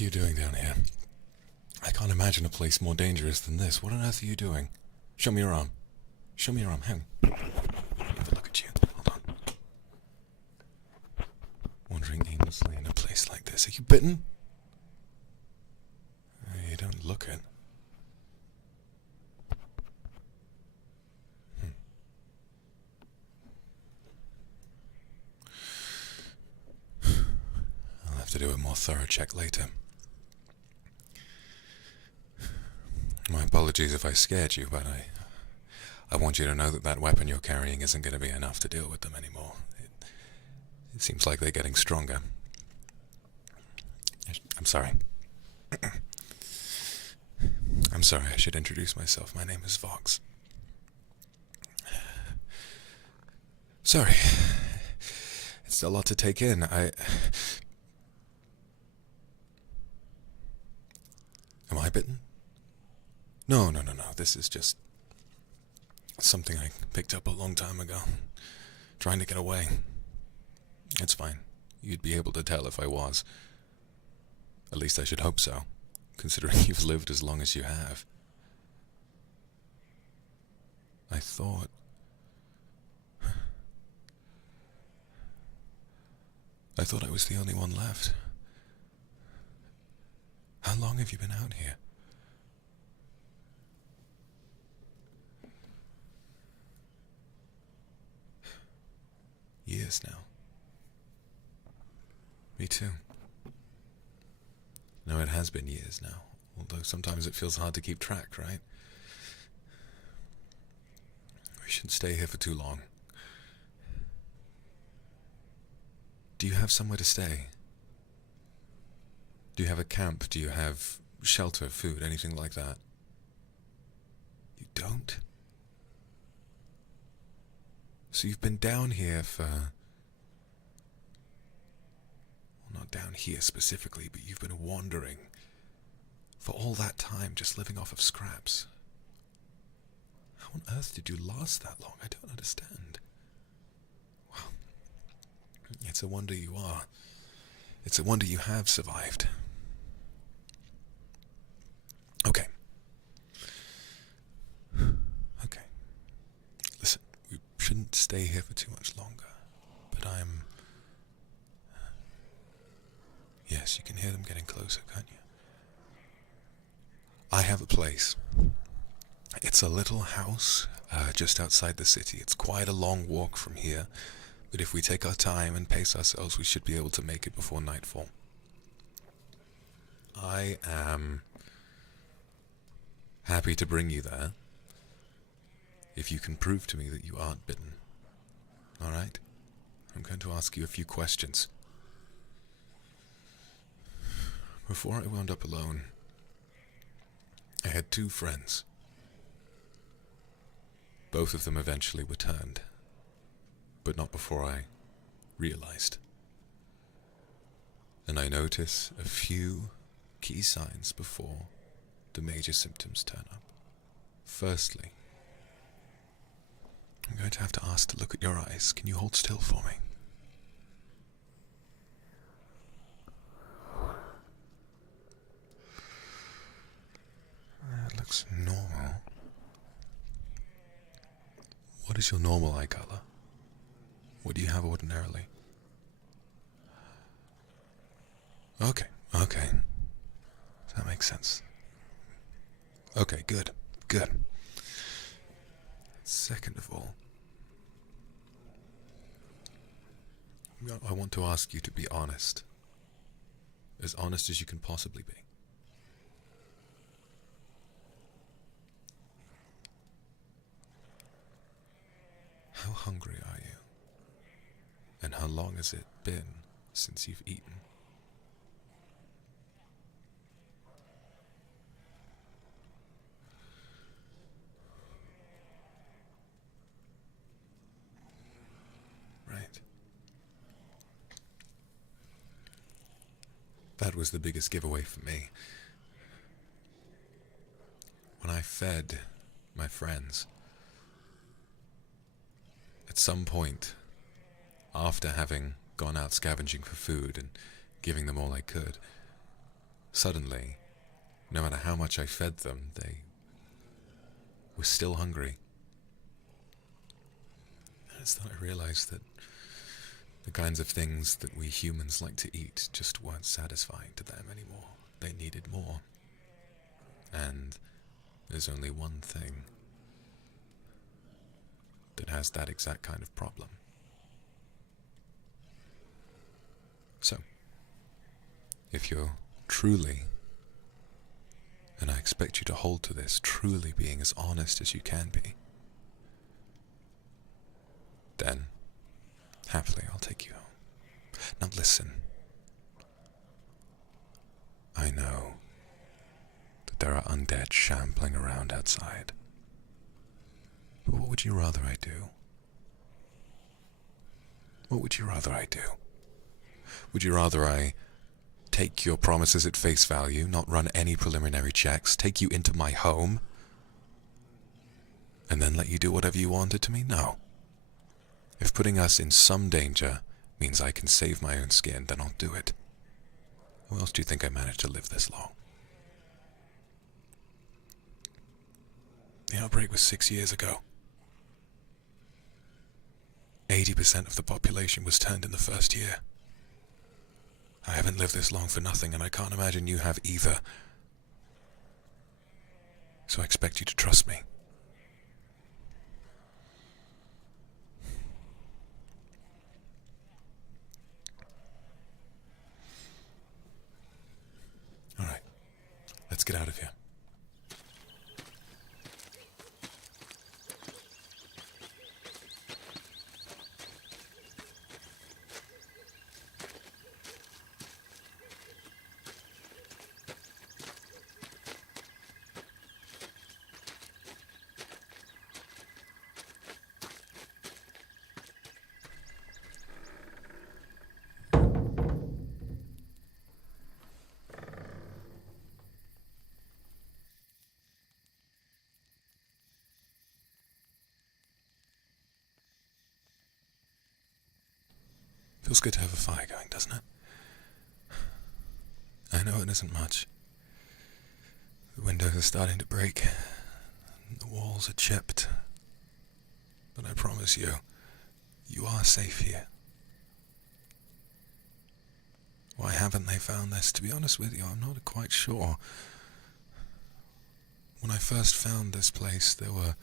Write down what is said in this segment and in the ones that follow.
are you doing down here? I can't imagine a place more dangerous than this. What on earth are you doing? Show me your arm. Show me your arm. Hang on. Have a look at you. Hold on. Wandering aimlessly in a place like this. Are you bitten? You don't look it. I'll have to do a more thorough check later. My apologies if I scared you, but I want you to know that that weapon you're carrying isn't going to be enough to deal with them anymore. It seems like they're getting stronger. I'm sorry. I'm sorry, I should introduce myself. My name is Vox. Sorry. It's a lot to take in. Am I bitten? No. This is just something I picked up a long time ago. Trying to get away. It's fine. You'd be able to tell if I was. At least I should hope so, considering you've lived as long as you have. I thought I was the only one left. How long have you been out here? Years now. Me too. No, it has been years now, although sometimes it feels hard to keep track, right? We shouldn't stay here for too long. Do you have somewhere to stay? Do you have a camp? Do you have shelter, food, anything like that? You don't? So you've been down here for... Well, not down here specifically, but you've been wandering for all that time, just living off of scraps. How on earth did you last that long? I don't understand. Well, it's a wonder you are. It's a wonder you have survived. Okay. Listen, we shouldn't stay here for too much longer, but Yes, you can hear them getting closer, can't you? I have a place. It's a little house just outside the city. It's quite a long walk from here, but if we take our time and pace ourselves, we should be able to make it before nightfall. I am happy to bring you there if you can prove to me that you aren't bitten. Alright? I'm going to ask you a few questions. Before I wound up alone, I had 2 friends. Both of them eventually were turned, but not before I realized. And I notice a few key signs before the major symptoms turn up. Firstly, I'm going to have to ask to look at your eyes. Can you hold still for me? That looks normal. What is your normal eye color? What do you have ordinarily? Okay. That makes sense. Okay, good. Second of all, I want to ask you to be honest. As honest as you can possibly be. How hungry are you? And how long has it been since you've eaten? Right. That was the biggest giveaway for me. When I fed my friends, at some point, after having gone out scavenging for food and giving them all I could, Suddenly, no matter how much I fed them, they were still hungry. And it's then I realized that the kinds of things that we humans like to eat just weren't satisfying to them anymore. They needed more. And there's only one thing that has that exact kind of problem. So, if you're truly, and I expect you to hold to this, truly being as honest as you can be, then happily I'll take you home. Now listen. I know that there are undead shambling around outside. But what would you rather I do? What would you rather I do? Would you rather I take your promises at face value, not run any preliminary checks, take you into my home, and then let you do whatever you wanted to me? No. If putting us in some danger means I can save my own skin, then I'll do it. How else do you think I managed to live this long? The outbreak was 6 years ago. 80% of the population was turned in the first year. I haven't lived this long for nothing, and I can't imagine you have either. So I expect you to trust me. All right, let's get out of here. Feels good to have a fire going, doesn't it? I know it isn't much. The windows are starting to break. The walls are chipped. But I promise you, you are safe here. Why haven't they found this? To be honest with you, I'm not quite sure. When I first found this place, there were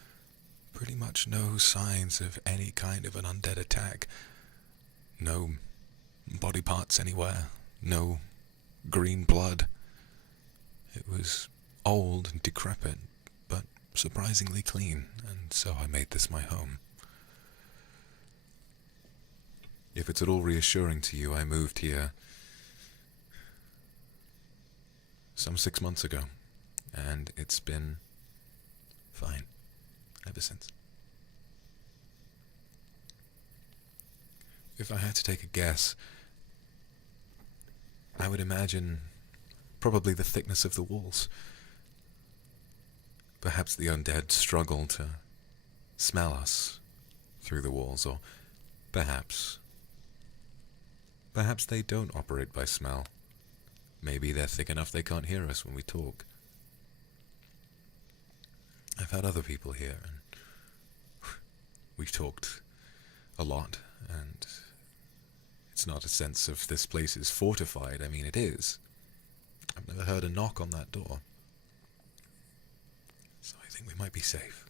pretty much no signs of any kind of an undead attack. No body parts anywhere, no green blood. It was old and decrepit, but surprisingly clean, and so I made this my home. If it's at all reassuring to you, I moved here some 6 months ago, and it's been fine ever since. If I had to take a guess, I would imagine probably the thickness of the walls. Perhaps the undead struggle to smell us through the walls, or perhaps they don't operate by smell. Maybe they're thick enough they can't hear us when we talk. I've had other people here, and we've talked a lot, and it's not a sense of this place is fortified. I mean, it is. I've never heard a knock on that door. So I think we might be safe.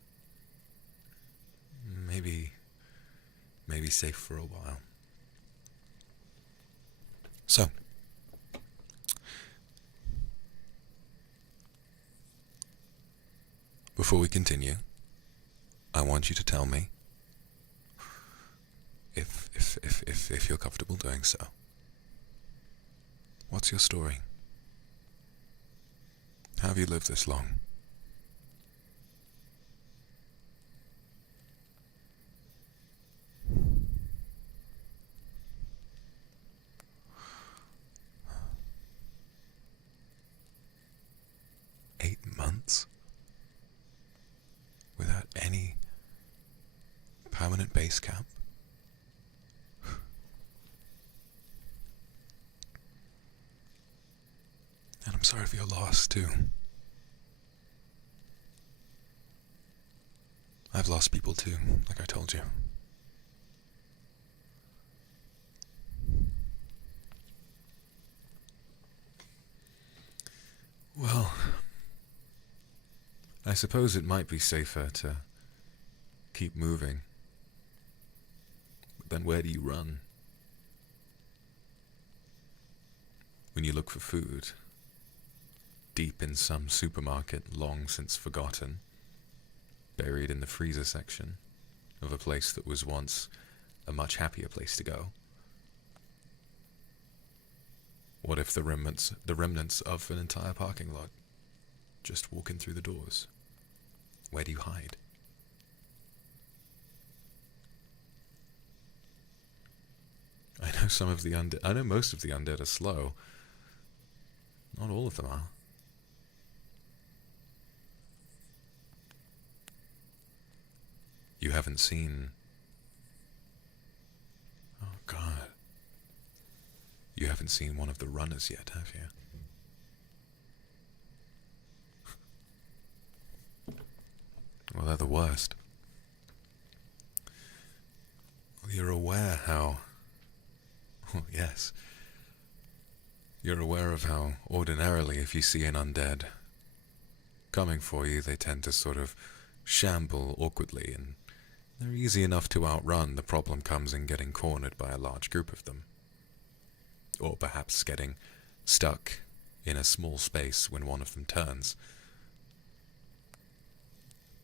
Maybe safe for a while. So, before we continue, I want you to tell me, if you're comfortable doing so, what's your story? How have you lived this long? Without any permanent base camp? And I'm sorry for your loss, too. I've lost people, too, like I told you. Well, I suppose it might be safer to keep moving. But then where do you run? When you look for food, deep in some supermarket long since forgotten, buried in the freezer section of a place that was once a much happier place to go. What if the remnants of an entire parking lot just walking through the doors? Where do you hide? I know I know most of the undead are slow. Not all of them are. You haven't seen... Oh, God. You haven't seen one of the runners yet, have you? Well, they're the worst. You're aware how... Oh, yes. You're aware of how, ordinarily, if you see an undead coming for you, they tend to sort of shamble awkwardly, and they're easy enough to outrun. The problem comes in getting cornered by a large group of them. Or perhaps getting stuck in a small space when one of them turns.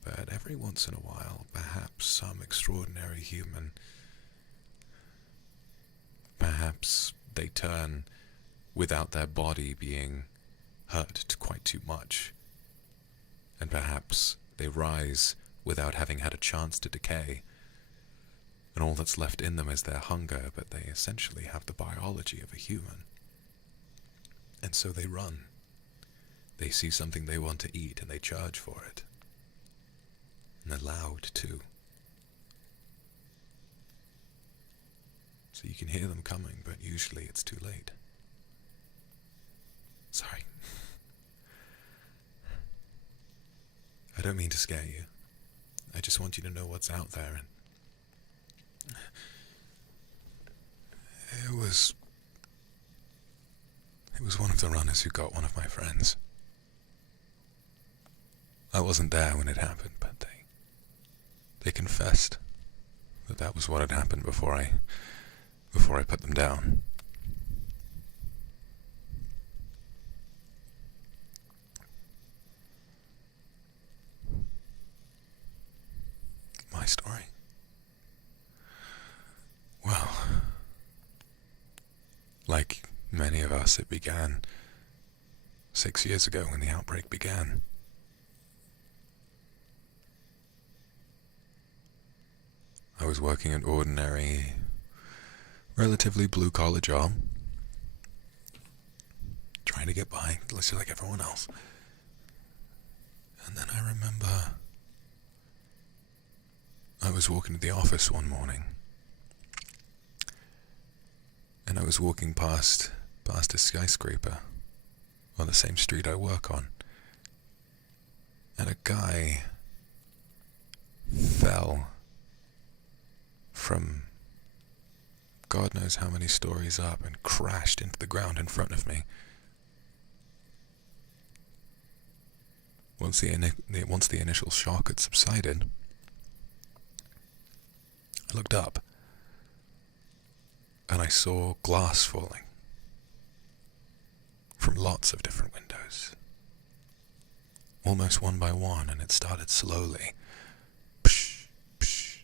But every once in a while, perhaps some extraordinary human, perhaps they turn without their body being hurt quite too much, and perhaps they rise without having had a chance to decay, and all that's left in them is their hunger, but they essentially have the biology of a human. And so they run. They see something they want to eat and they charge for it. And they're loud too. So you can hear them coming, but usually it's too late. Sorry. I don't mean to scare you. I just want you to know what's out there. And it was one of the runners who got one of my friends. I wasn't there when it happened, but they confessed that was what had happened before I put them down. My story. Well, like many of us, it began 6 years ago when the outbreak began. I was working an ordinary, relatively blue-collar job, trying to get by, just like everyone else. And then I remember I was walking to the office one morning, and I was walking past a skyscraper on the same street I work on, and a guy fell from God knows how many stories up and crashed into the ground in front of me. Once the initial shock had subsided, I looked up and I saw glass falling from lots of different windows, almost one by one, and it started slowly. Psh, psh,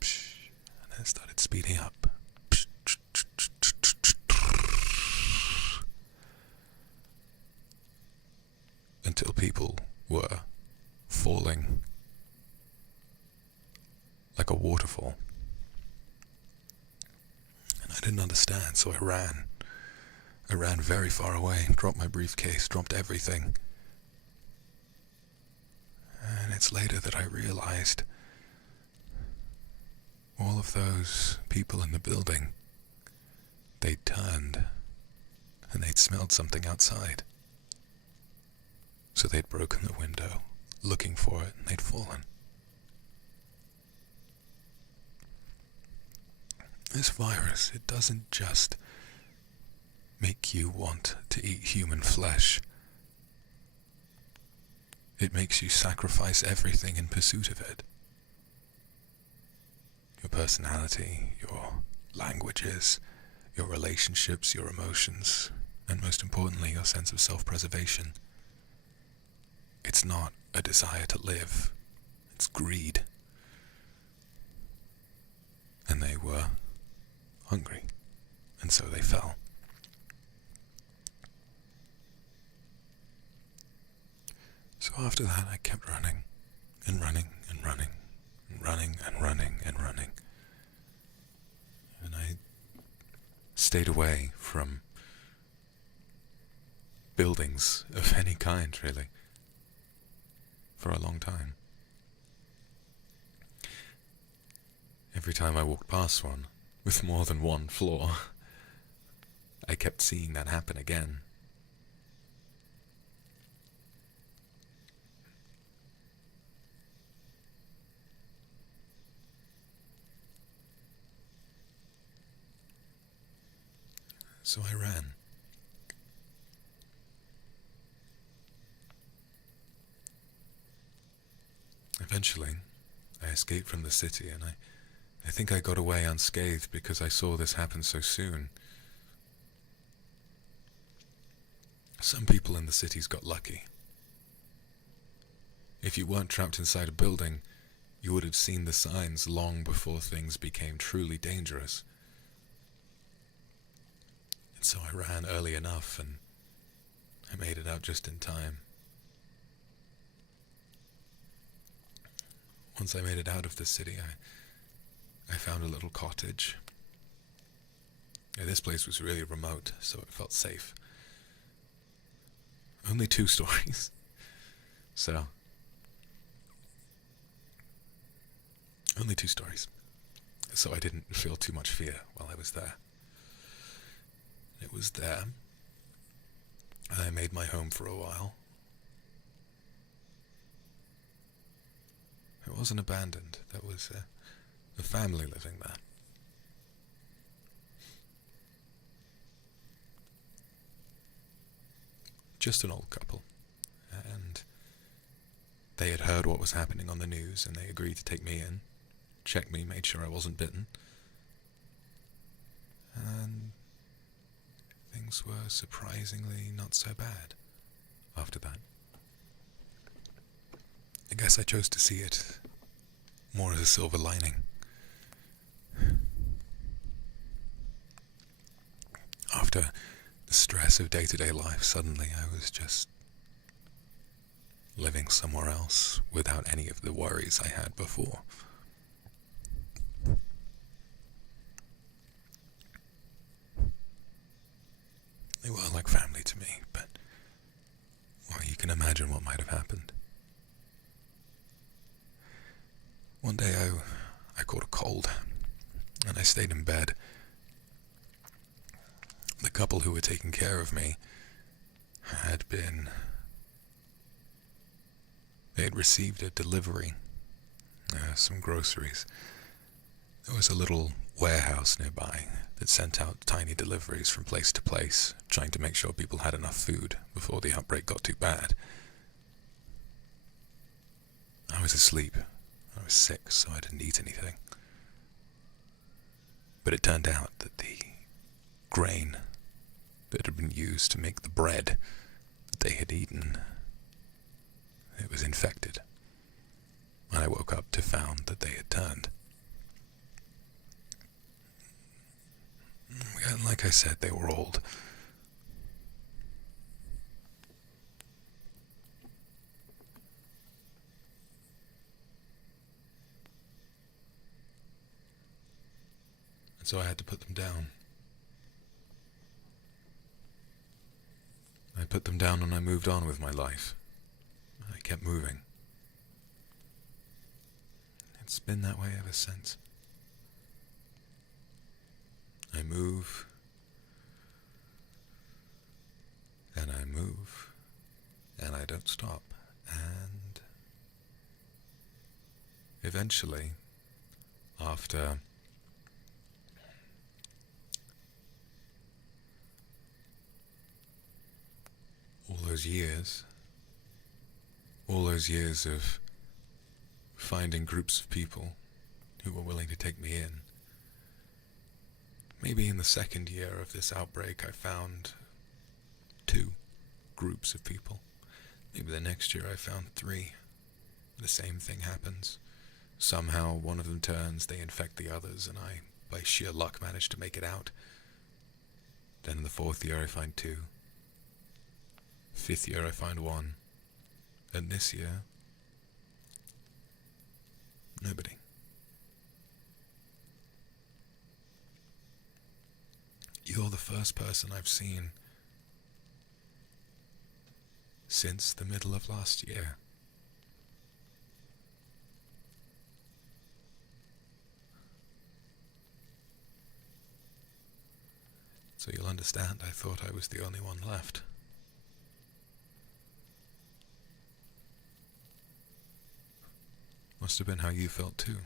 psh, and then it started speeding up. Psh, psh, psh, psh, psh, psh, psh, until people were falling like a waterfall. And I didn't understand, so I ran. I ran very far away, dropped my briefcase, dropped everything. And it's later that I realized all of those people in the building, they'd turned and they'd smelled something outside. So they'd broken the window, looking for it, and they'd fallen. This virus, it doesn't just make you want to eat human flesh. It makes you sacrifice everything in pursuit of it. Your personality, your languages, your relationships, your emotions, and most importantly, your sense of self-preservation. It's not a desire to live, it's greed. And they were hungry, and so they fell. So after that, I kept running, and running, and running, and running, and running, and running. And I stayed away from buildings of any kind, really, for a long time. Every time I walked past one, with more than one floor, I kept seeing that happen again. So I ran. Eventually, I escaped from the city, and I think I got away unscathed because I saw this happen so soon. Some people in the cities got lucky. If you weren't trapped inside a building, you would have seen the signs long before things became truly dangerous. And so I ran early enough, and I made it out just in time. Once I made it out of the city, I found a little cottage. This place was really remote, so it felt safe. Only 2 stories. So, only 2 stories. So I didn't feel too much fear while I was there. It was there. I made my home for a while. It wasn't abandoned. There was a family living there. Just an old couple. And they had heard what was happening on the news, and they agreed to take me in, check me, made sure I wasn't bitten. And things were surprisingly not so bad after that. I guess I chose to see it more as a silver lining. After the stress of day-to-day life, suddenly I was just living somewhere else without any of the worries I had before. They were like family to me, but, well, you can imagine what might have happened. One day I caught a cold, and I stayed in bed. The couple who were taking care of me they had received a delivery, some groceries. There was a little warehouse nearby that sent out tiny deliveries from place to place, trying to make sure people had enough food before the outbreak got too bad. I was asleep. I was sick, so I didn't eat anything. But it turned out that the grain that had been used to make the bread that they had eaten, it was infected. And I woke up to find that they had turned. And like I said, they were old. And so I had to put them down. I put them down and I moved on with my life. I kept moving. It's been that way ever since. I move, and I move, and I don't stop. And eventually, after all those years of finding groups of people who were willing to take me in, maybe in the second year of this outbreak I found 2 groups of people. Maybe the next year I found 3. The same thing happens. Somehow one of them turns, they infect the others, and I, by sheer luck, manage to make it out. Then in the 4th year I find 2. 5th year I find 1. And this year, nobody. You're the first person I've seen since the middle of last year. So you'll understand, I thought I was the only one left. Must have been how you felt too.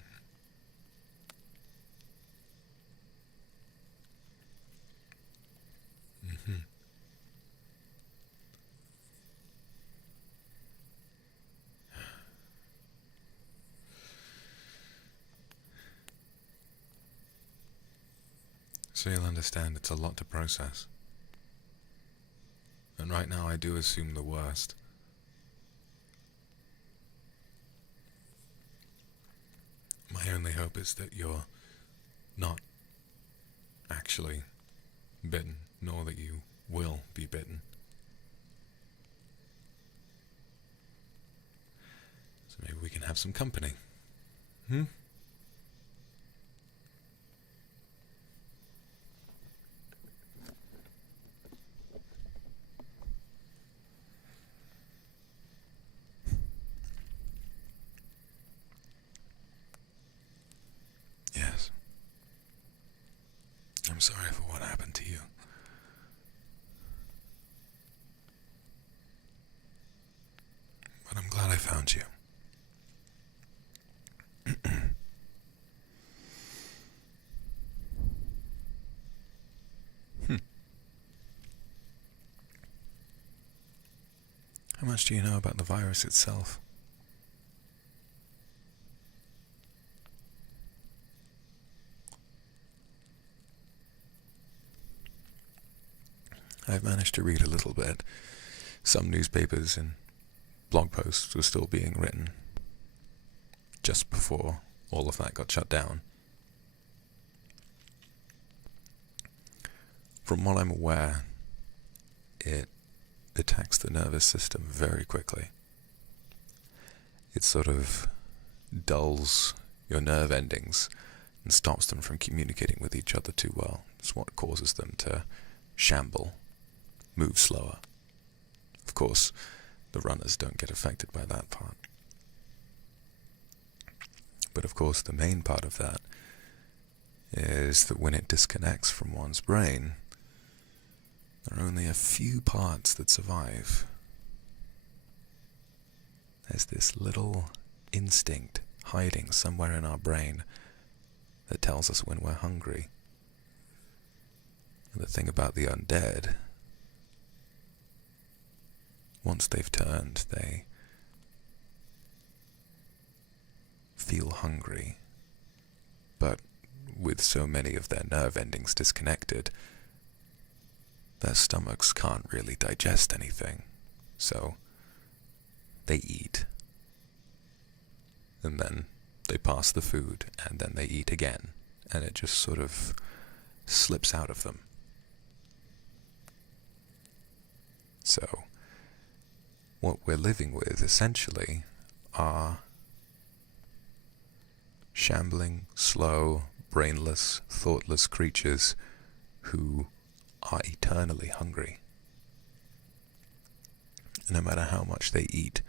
So you'll understand it's a lot to process. And right now I do assume the worst. My only hope is that you're not actually bitten, nor that you will be bitten. So maybe we can have some company. Yes. I'm sorry for what happened to you. But I'm glad I found you. How much do you know about the virus itself? I've managed to read a little bit. Some newspapers and blog posts were still being written just before all of that got shut down. From what I'm aware, it attacks the nervous system very quickly. It sort of dulls your nerve endings and stops them from communicating with each other too well. It's what causes them to shamble, move slower. Of course, the runners don't get affected by that part. But of course, the main part of that is that when it disconnects from one's brain, there are only a few parts that survive. There's this little instinct hiding somewhere in our brain that tells us when we're hungry. And the thing about the undead, once they've turned, they feel hungry, but with so many of their nerve endings disconnected, their stomachs can't really digest anything, so they eat, and then they pass the food, and then they eat again, and it just sort of slips out of them. So, what we're living with, essentially, are shambling, slow, brainless, thoughtless creatures who are eternally hungry. No matter how much they eat,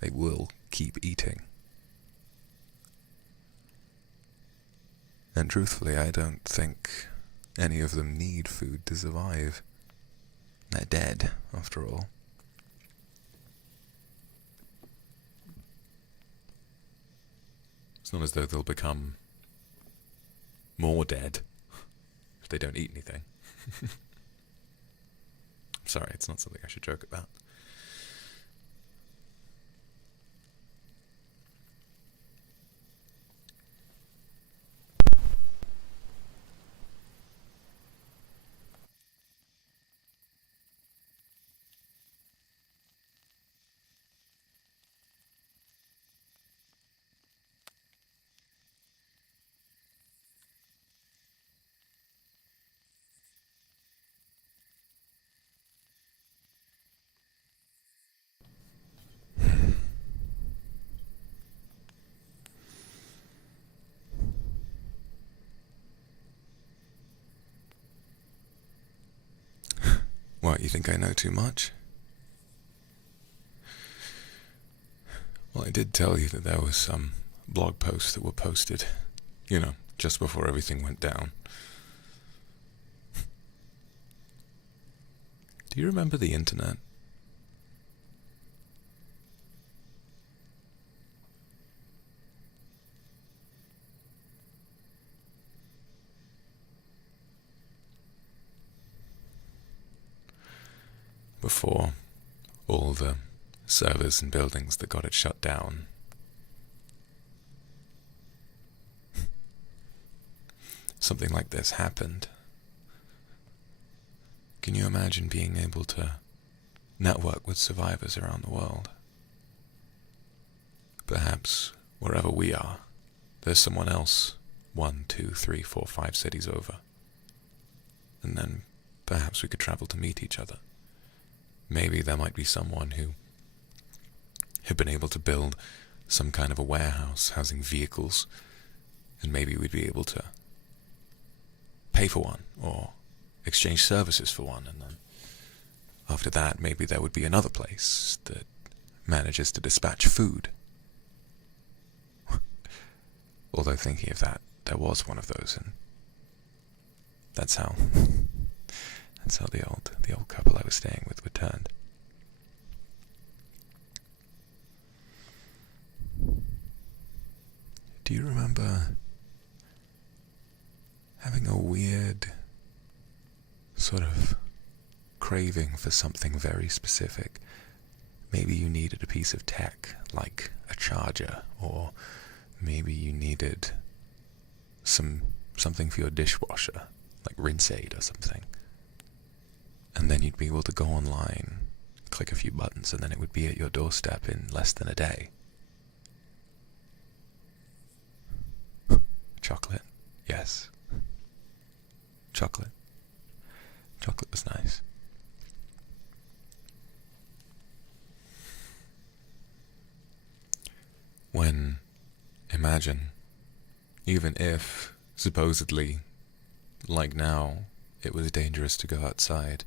they will keep eating. And truthfully, I don't think any of them need food to survive. They're dead, after all. It's not as though they'll become more dead if they don't eat anything. Sorry, it's not something I should joke about. What, you think I know too much? Well, I did tell you that there was some blog posts that were posted, you know, just before everything went down. Do you remember the internet? Before all the servers and buildings that got it shut down. Something like this happened. Can you imagine being able to network with survivors around the world? Perhaps wherever we are, there's someone else 1, 2, 3, 4, 5 cities over. And then perhaps we could travel to meet each other. Maybe there might be someone who had been able to build some kind of a warehouse housing vehicles, and maybe we'd be able to pay for one or exchange services for one, and then after that maybe there would be another place that manages to dispatch food. Although thinking of that, there was one of those, and that's how the old couple I was staying with returned. Do you remember having a weird sort of craving for something very specific? Maybe you needed a piece of tech, like a charger, or maybe you needed something for your dishwasher, like rinse aid or something. And then you'd be able to go online, click a few buttons, and then it would be at your doorstep in less than a day. Chocolate? Yes. Chocolate. Chocolate was nice. When, imagine, even if, supposedly, like now, it was dangerous to go outside,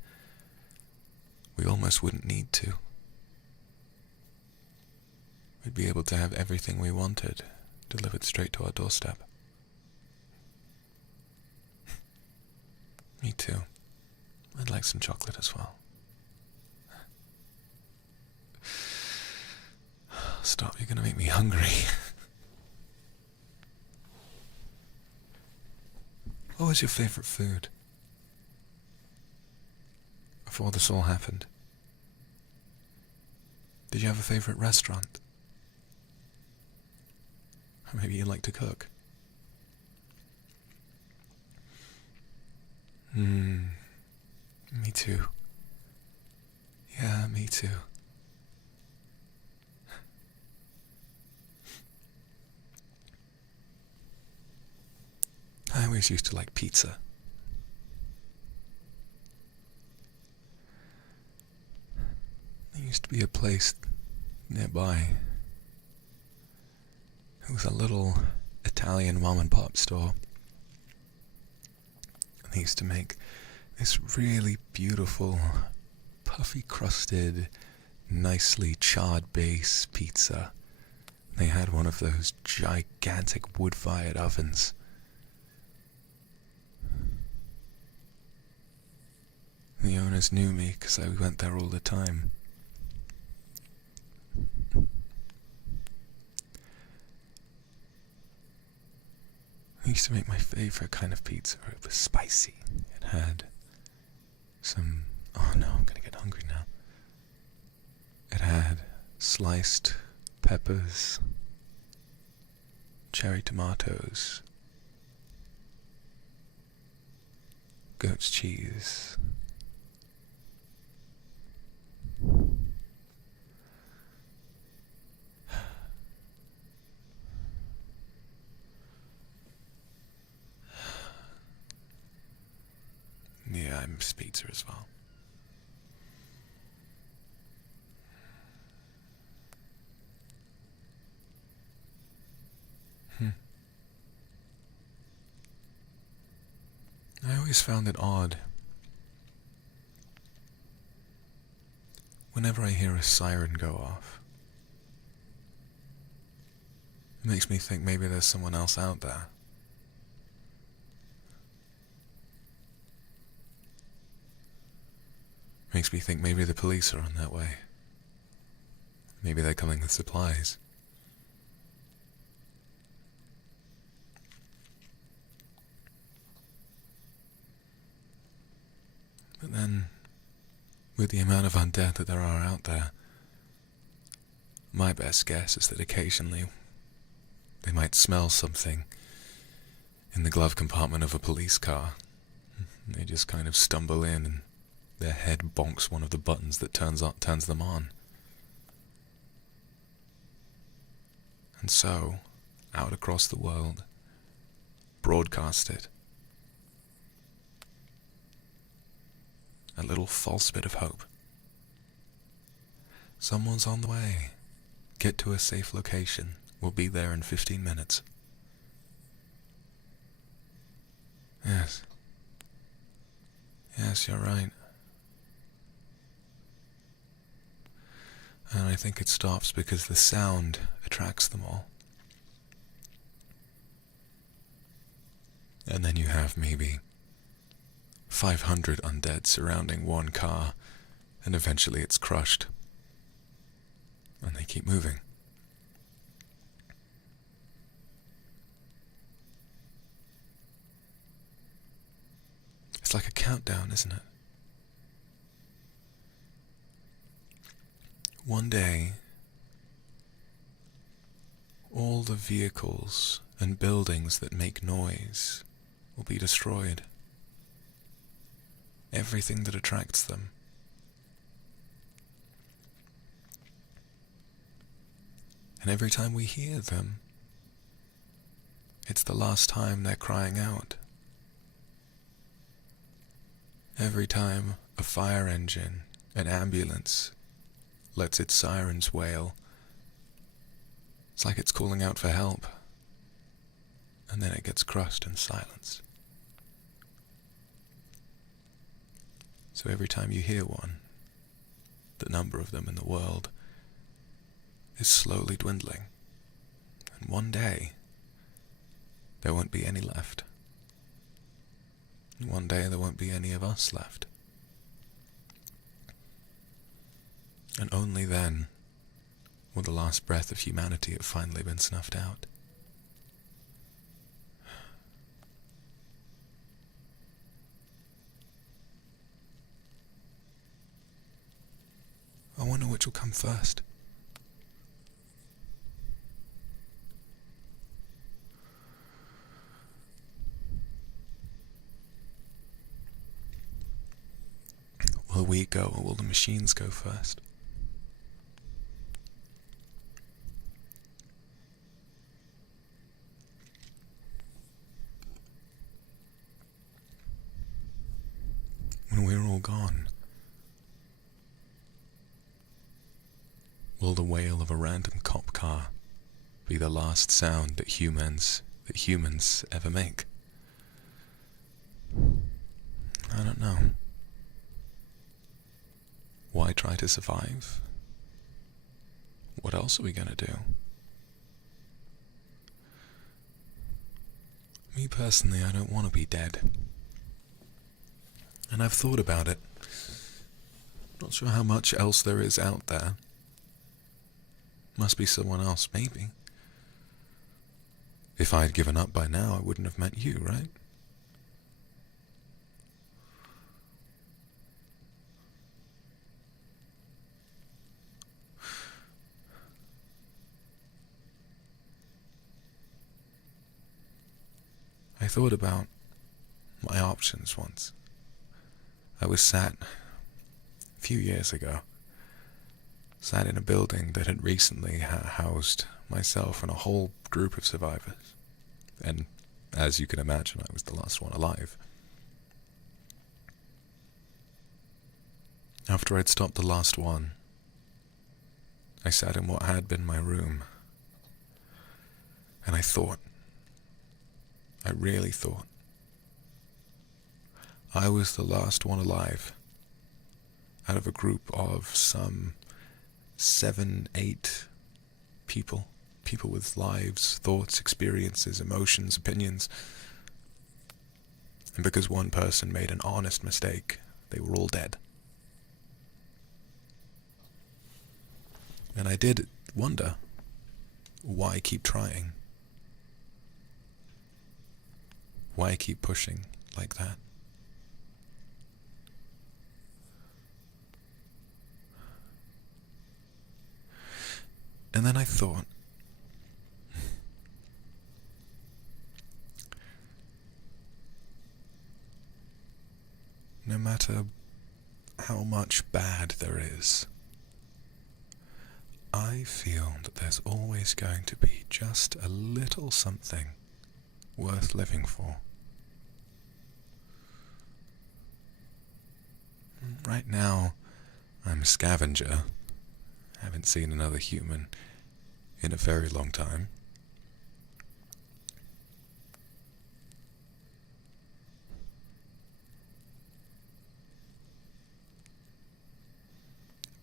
we almost wouldn't need to. We'd be able to have everything we wanted delivered straight to our doorstep. Me too. I'd like some chocolate as well. Stop, you're gonna make me hungry. What was your favorite food before this all happened? Did you have a favorite restaurant? Or maybe you like to cook? Me too. Yeah, me too. I always used to like pizza. There used to be a place nearby. It was a little Italian mom and pop store. And they used to make this really beautiful, puffy crusted, nicely charred base pizza. They had one of those gigantic wood-fired ovens. The owners knew me because I went there all the time. used to make my favorite kind of pizza. It was spicy. It had some... Oh no, I'm gonna get hungry now. It had sliced peppers, cherry tomatoes, goat's cheese, yeah, I miss pizza as well. I always found it odd. Whenever I hear a siren go off, it makes me think maybe there's someone else out there. Makes me think maybe the police are on their way. Maybe they're coming with supplies. But then, with the amount of undead that there are out there, my best guess is that occasionally they might smell something in the glove compartment of a police car. They just kind of stumble in and their head bonks one of the buttons that turns them on. And so, out across the world, broadcast it. A little false bit of hope. Someone's on the way. Get to a safe location. We'll be there in 15 minutes. Yes. Yes, you're right. And I think it stops because the sound attracts them all. And then you have maybe 500 undead surrounding one car, and eventually it's crushed. And they keep moving. It's like a countdown, isn't it? One day, all the vehicles and buildings that make noise will be destroyed. Everything that attracts them. And every time we hear them, it's the last time they're crying out. Every time a fire engine, an ambulance, lets its sirens wail, it's like it's calling out for help, and then it gets crushed and silenced. So every time you hear one, the number of them in the world is slowly dwindling, and one day there won't be any left. And one day there won't be any of us left. And only then will the last breath of humanity have finally been snuffed out. I wonder which will come first. Will we go, or will the machines go first? When we're all gone, will the wail of a random cop car be the last sound that humans ever make? I don't know. Why try to survive? What else are we gonna do? Me personally, I don't want to be dead. And I've thought about it. Not sure how much else there is out there. Must be someone else, maybe. If I'd given up by now, I wouldn't have met you, right? I thought about my options once. I was sat, a few years ago, sat in a building that had recently housed myself and a whole group of survivors. And as you can imagine, I was the last one alive. After I'd stopped the last one, I sat in what had been my room, and I thought, I really thought, I was the last one alive out of a group of some 7, 8 people with lives, thoughts, experiences, emotions, opinions. And because one person made an honest mistake, they were all dead. And I did wonder, why keep trying? Why keep pushing like that? And then I thought, no matter how much bad there is, I feel that there's always going to be just a little something worth living for. Right now, I'm a scavenger. Haven't seen another human in a very long time.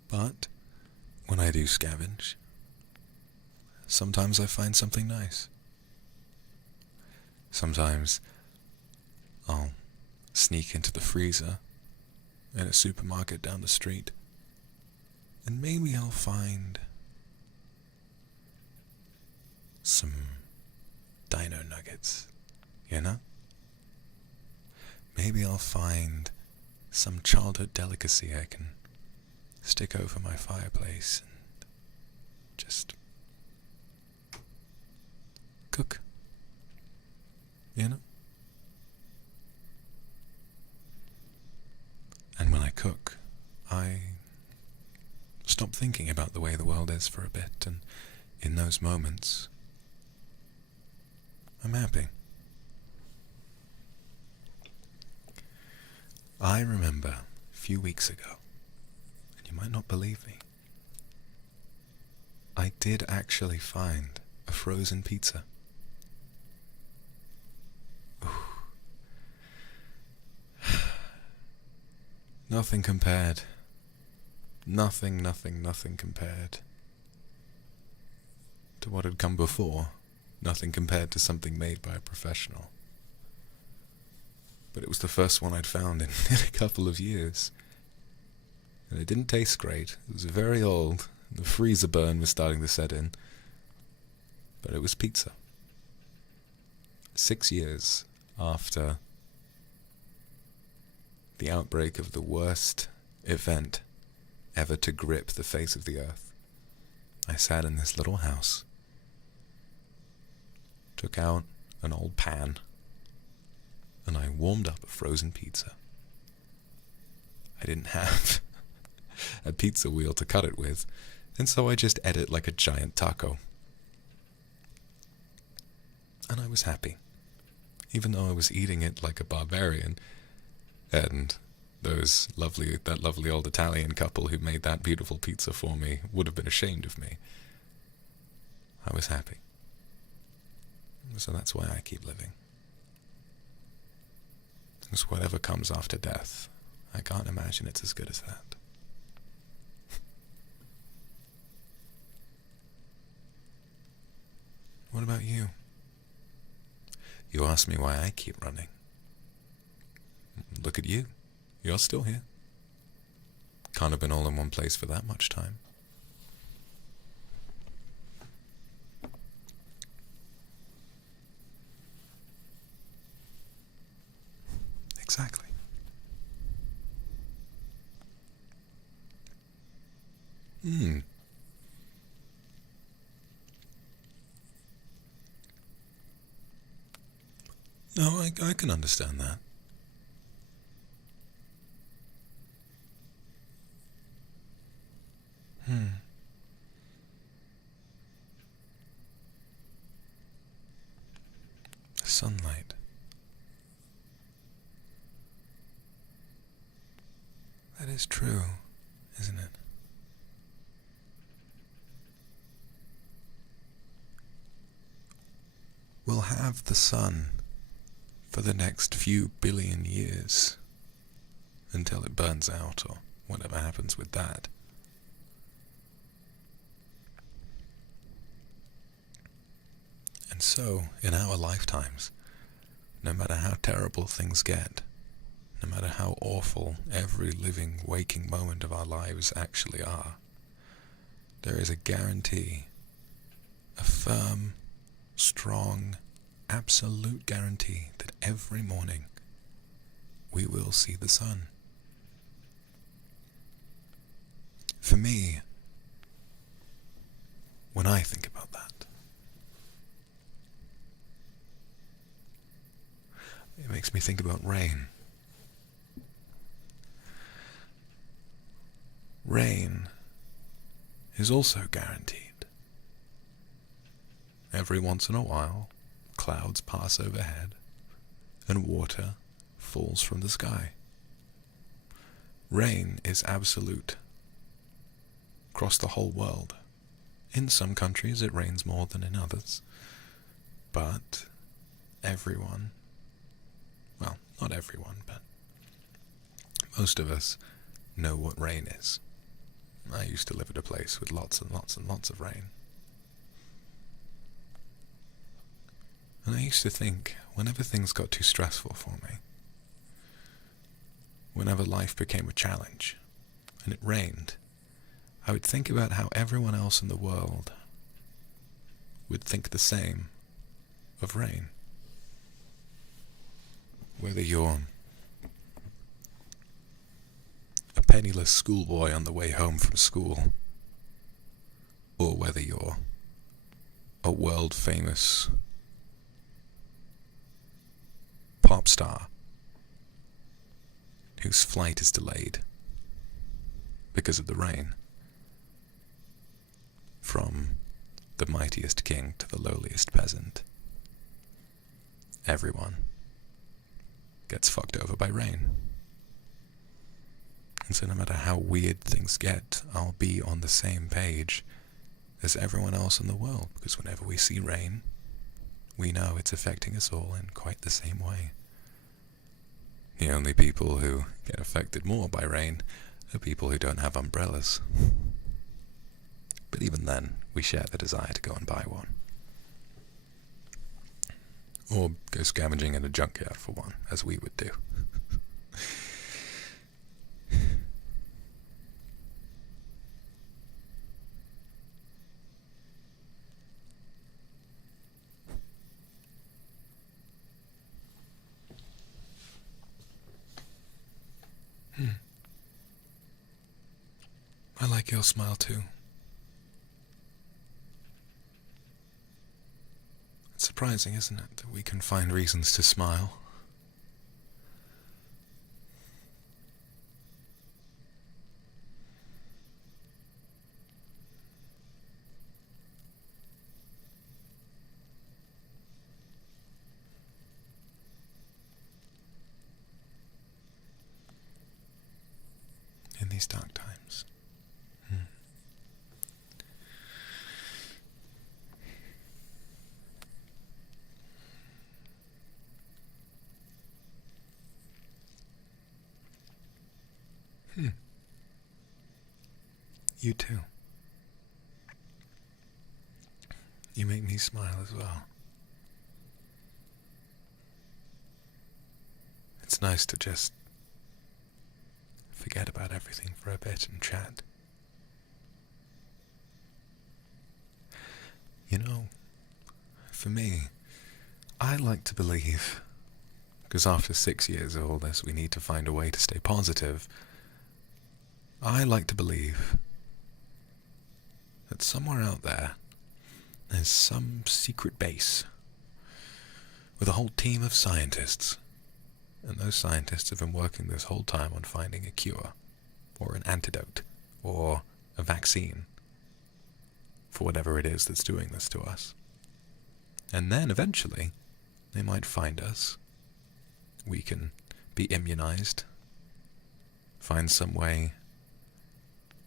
But when I do scavenge, sometimes I find something nice. Sometimes I'll sneak into the freezer in a supermarket down the street, and maybe I'll find some dino nuggets, you know? Maybe I'll find some childhood delicacy I can stick over my fireplace and just cook, you know? And when I cook, I stop thinking about the way the world is for a bit, and in those moments, I'm happy. I remember a few weeks ago, and you might not believe me, I did actually find a frozen pizza. Ooh. Nothing compared. Nothing compared to what had come before. Nothing compared to something made by a professional. But it was the first one I'd found in a couple of years. And it didn't taste great. It was very old. The freezer burn was starting to set in. But it was pizza. 6 years after the outbreak of the worst event ever to grip the face of the earth, I sat in this little house, took out an old pan, and I warmed up a frozen pizza. I didn't have a pizza wheel to cut it with, and so I just ate it like a giant taco. And I was happy, even though I was eating it like a barbarian, and that lovely old Italian couple who made that beautiful pizza for me would have been ashamed of me. I was happy. So that's why I keep living. Because whatever comes after death, I can't imagine it's as good as that. What about you? You asked me why I keep running. Look at you. You're still here. Can't have been all in one place for that much time. Exactly. Hmm. No, I can understand that. Hmm. Sunlight. That is true, isn't it? We'll have the sun for the next few billion years, until it burns out or whatever happens with that. And so, in our lifetimes, no matter how terrible things get, no matter how awful every living, waking moment of our lives actually are, there is a guarantee, a firm, strong, absolute guarantee that every morning we will see the sun. For me, when I think about that, it makes me think about rain. Rain is also guaranteed. Every once in a while, clouds pass overhead, and water falls from the sky. Rain is absolute across the whole world. In some countries it rains more than in others, but everyone, well, not everyone, but most of us know what rain is. I used to live at a place with lots and lots and lots of rain. And I used to think, whenever things got too stressful for me, whenever life became a challenge, and it rained, I would think about how everyone else in the world would think the same of rain. Whether you're a penniless schoolboy on the way home from school, or whether you're a world-famous pop star whose flight is delayed because of the rain. From the mightiest king to the lowliest peasant, everyone gets fucked over by rain. And so no matter how weird things get, I'll be on the same page as everyone else in the world, because whenever we see rain, we know it's affecting us all in quite the same way. The only people who get affected more by rain are people who don't have umbrellas. But even then, we share the desire to go and buy one. Or go scavenging in a junkyard for one, as we would do. I like your smile too. It's surprising, isn't it, that we can find reasons to smile? In these dark times. You too. You make me smile as well. It's nice to just forget about everything for a bit and chat. You know, for me, I like to believe because after 6 years of all this, we need to find a way to stay positive. I like to believe that somewhere out there, there's some secret base with a whole team of scientists, and those scientists have been working this whole time on finding a cure, or an antidote, or a vaccine for whatever it is that's doing this to us. And then eventually, they might find us. We can be immunized, find some way,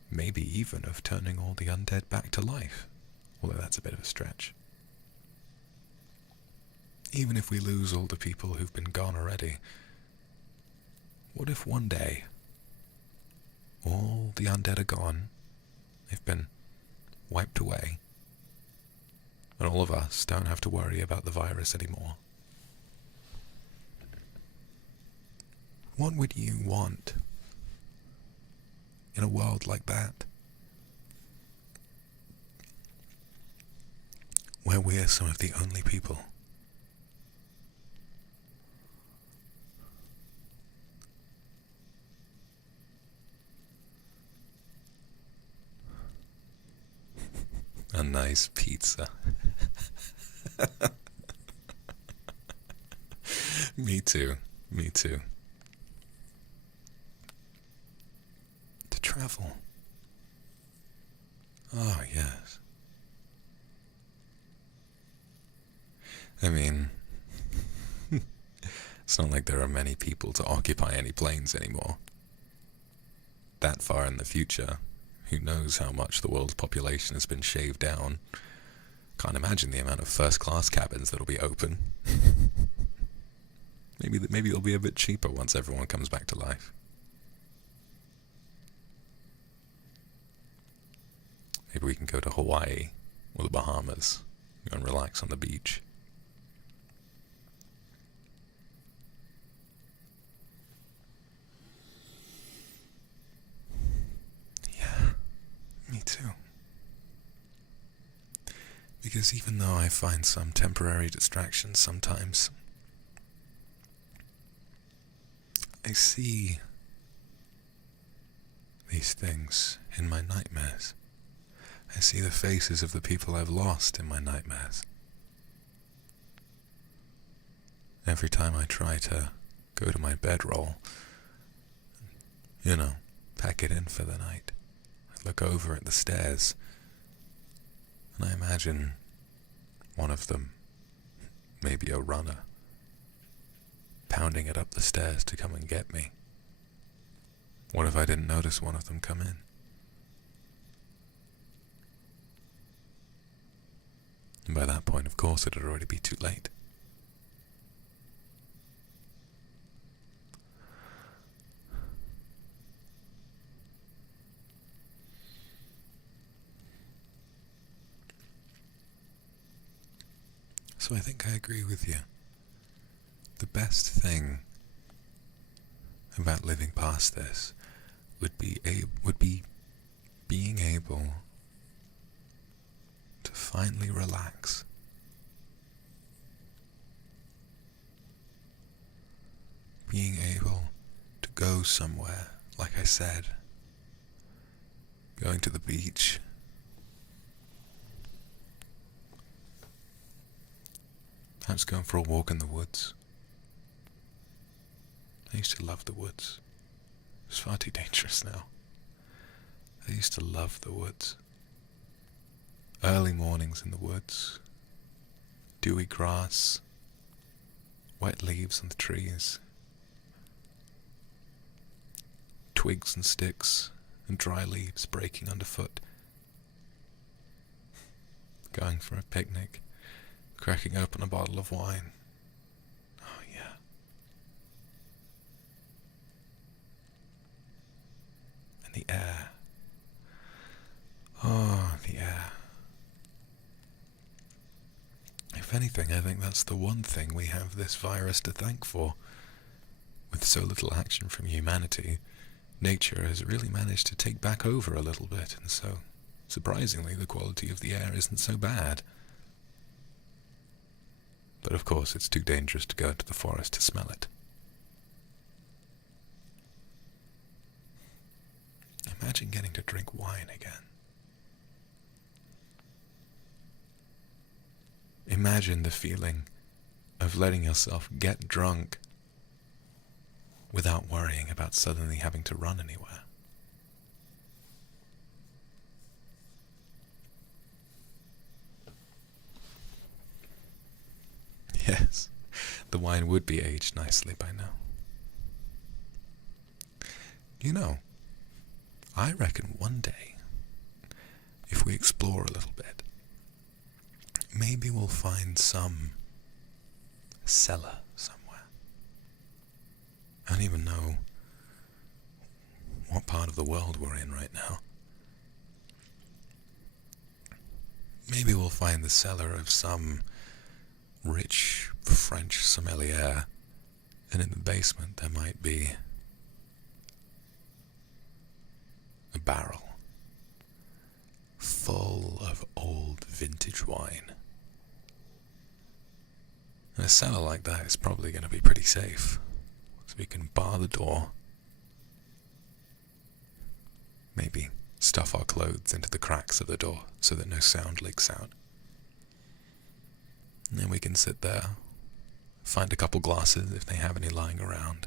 maybe even of turning all the undead back to life, although that's a bit of a stretch. Even if we lose all the people who've been gone already, what if one day all the undead are gone, they've been wiped away, and all of us don't have to worry about the virus anymore? What would you want in a world like that, where we're some of the only people? A nice pizza. Me too. Me too. To travel. Oh, yes. I mean, it's not like there are many people to occupy any planes anymore. That far in the future, who knows how much the world's population has been shaved down. Can't imagine the amount of first-class cabins that'll be open. Maybe it'll be a bit cheaper once everyone comes back to life. Maybe we can go to Hawaii or the Bahamas and relax on the beach. Me too. Because even though I find some temporary distractions sometimes, I see these things in my nightmares. I see the faces of the people I've lost in my nightmares. Every time I try to go to my bedroll, pack it in for the night, look over at the stairs, and I imagine one of them, maybe a runner, pounding it up the stairs to come and get me. What if I didn't notice one of them come in? And by that point, of course, it'd already be too late. So I think I agree with you. The best thing about living past this would be being able to finally relax. Being able to go somewhere, like I said, going to the beach, perhaps going for a walk in the woods. I used to love the woods. It's far too dangerous now. I used to love the woods. Early mornings in the woods, dewy grass, wet leaves on the trees, twigs and sticks and dry leaves breaking underfoot, going for a picnic, cracking open a bottle of wine. Oh yeah. And the air. Oh, the air. If anything, I think that's the one thing we have this virus to thank for. With so little action from humanity, nature has really managed to take back over a little bit, and so, surprisingly, the quality of the air isn't so bad. but of course it's too dangerous to go into the forest to smell it. Imagine getting to drink wine again. Imagine the feeling of letting yourself get drunk without worrying about suddenly having to run anywhere. Yes, the wine would be aged nicely by now. You know, I reckon one day, if we explore a little bit, maybe we'll find some cellar somewhere. I don't even know what part of the world we're in right now. Maybe we'll find the cellar of some rich French sommelier, and in the basement there might be a barrel full of old vintage wine. And a cellar like that is probably going to be pretty safe, so we can bar the door, maybe stuff our clothes into the cracks of the door so that no sound leaks out. And then we can sit there, find a couple glasses if they have any lying around,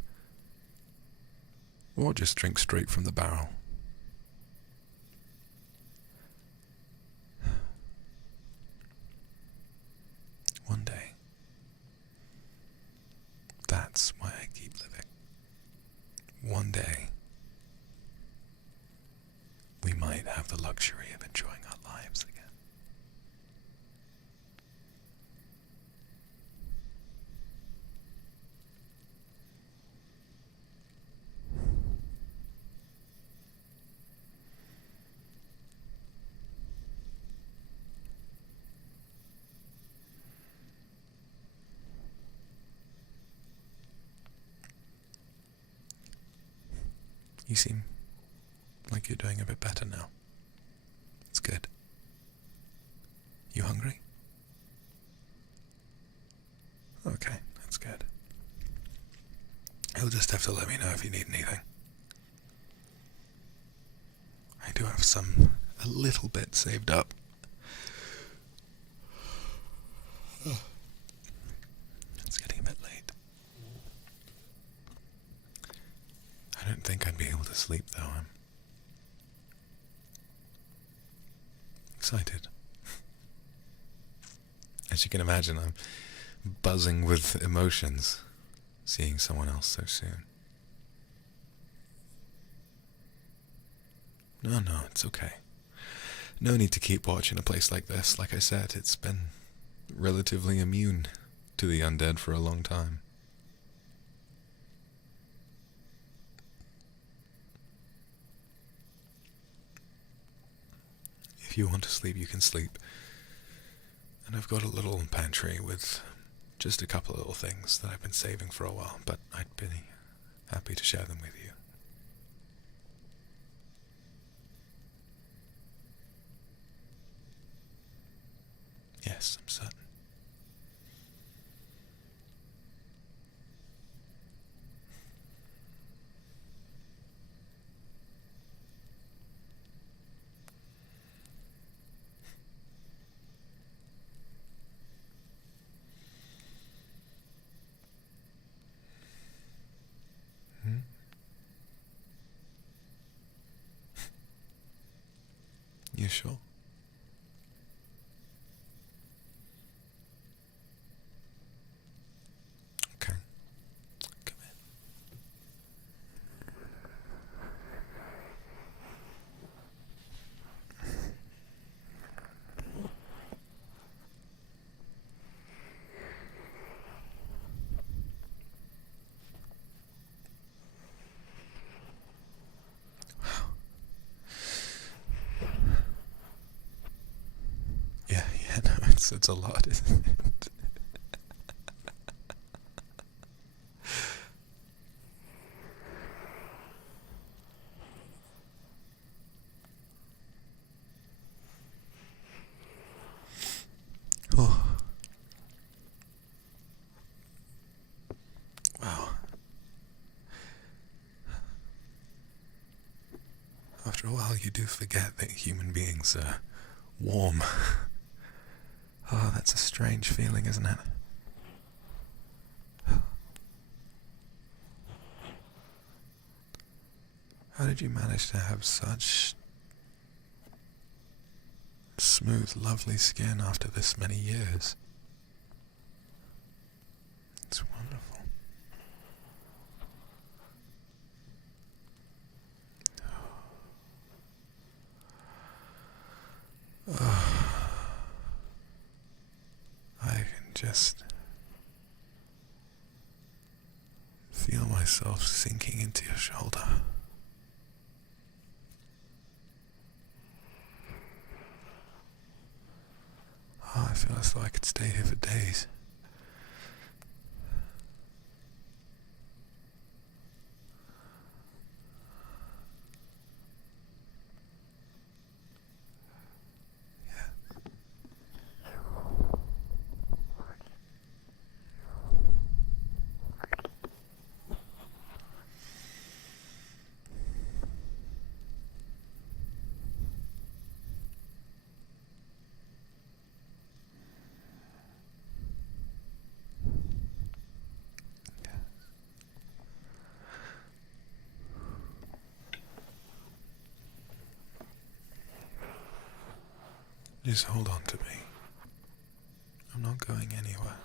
or just drink straight from the barrel. One day, that's why I keep living. One day, we might have the luxury of enjoying our lives again. You seem like you're doing a bit better now. It's good. You hungry? Okay, that's good. You'll just have to let me know if you need anything. I do have a little bit saved up. It's getting a bit late. I don't think I'd be able to sleep though. I'm excited. As you can imagine, I'm buzzing with emotions seeing someone else so soon. No, it's okay. No need to keep watch in a place like this. Like I said, it's been relatively immune to the undead for a long time. If you want to sleep, you can sleep. And I've got a little pantry with just a couple of little things that I've been saving for a while, but I'd be happy to share them with you. Yes, I'm certain. You sure? Okay. Come in. Yeah, no, it's a lot, isn't it? Oh. you do forget that human beings are warm. Oh, that's a strange feeling, isn't it? How did you manage to have such smooth, lovely skin after this many years? It's wonderful. I can just feel myself sinking into your shoulder. Oh, I feel as though I could stay here for days. Just hold on to me. I'm not going anywhere.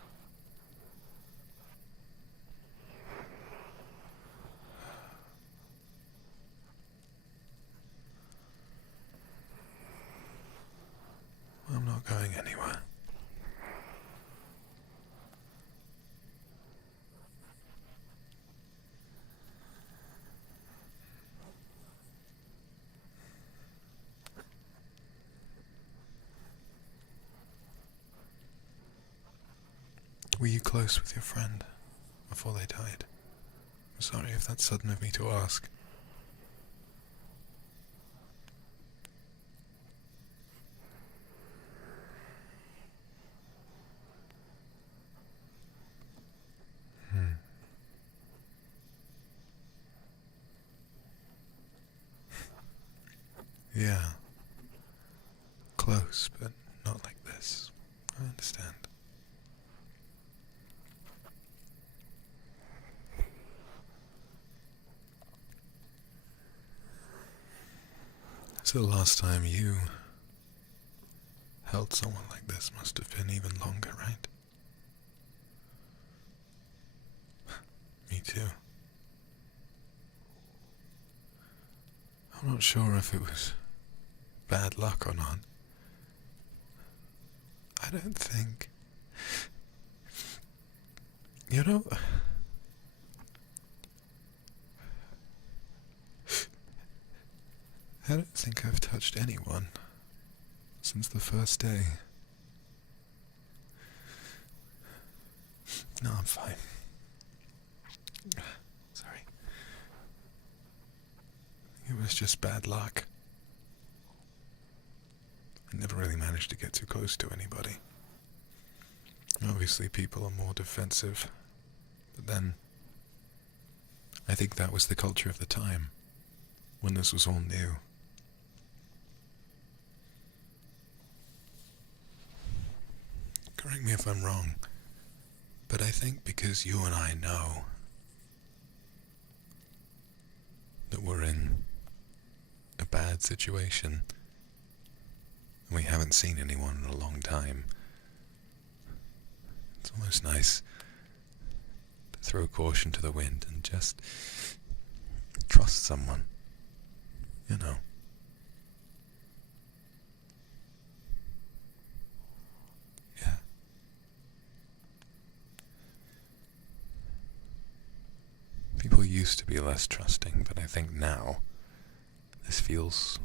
I'm not going anywhere. Were you close with your friend before they died? I'm sorry if that's sudden of me to ask. Yeah. Close, but not like this. I understand. So the last time you held someone like this must have been even longer, right? Me too. I'm not sure if it was bad luck or not. I don't think... You know... I don't think I've touched anyone since the first day. No, I'm fine. Sorry. It was just bad luck. I never really managed to get too close to anybody. Obviously, people are more defensive, but then I think that was the culture of the time, when this was all new. Correct me if I'm wrong, but I think because you and I know that we're in a bad situation, and we haven't seen anyone in a long time, it's almost nice to throw caution to the wind and just trust someone, you know. Yeah. People used to be less trusting, but I think now this feels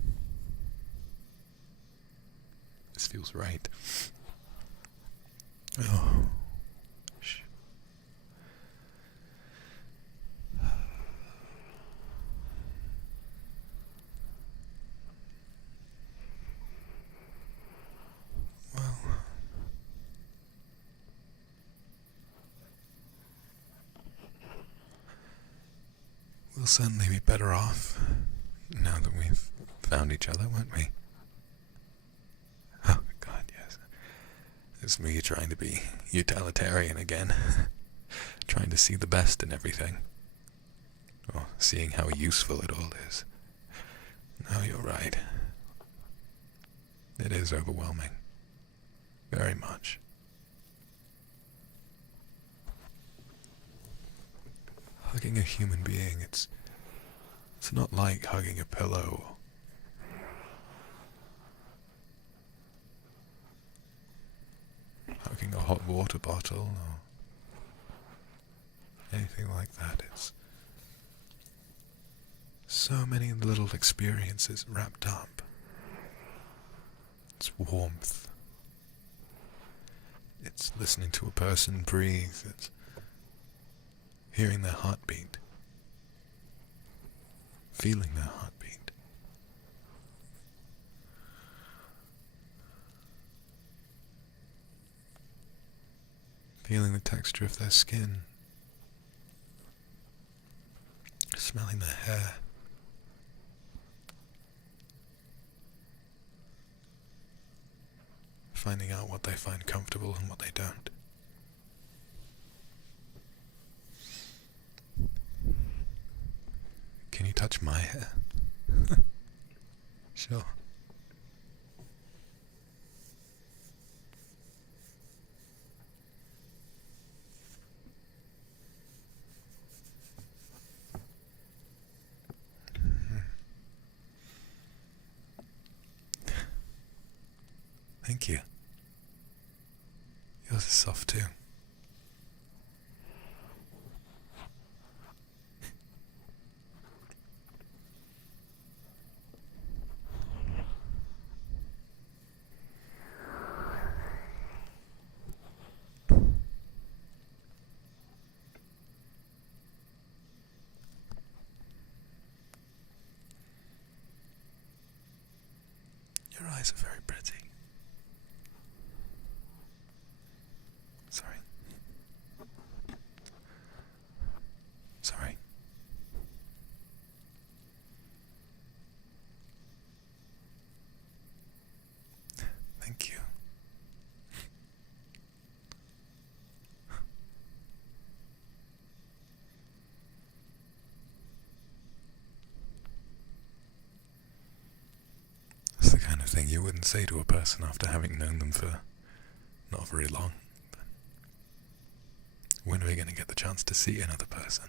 right. Oh. Shh. Well, we'll certainly be better off now that we've found each other, weren't we? Oh, God, yes. It's me trying to be utilitarian again. Trying to see the best in everything. Or seeing how useful it all is. No, you're right. It is overwhelming. Very much. Hugging a human being, it's not like hugging a pillow. Hugging a hot water bottle or anything like that. It's so many little experiences wrapped up. It's warmth. It's listening to a person breathe. It's hearing their heartbeat. Feeling their heartbeat. Feeling the texture of their skin. Smelling their hair. Finding out what they find comfortable and what they don't. Can you touch my hair? Sure. Thank you. Yours is soft too. Your eyes are very pretty. Sorry. Sorry. Thank you. That's the kind of thing you wouldn't say to a person after having known them for not very long. When are we going to get the chance to see another person?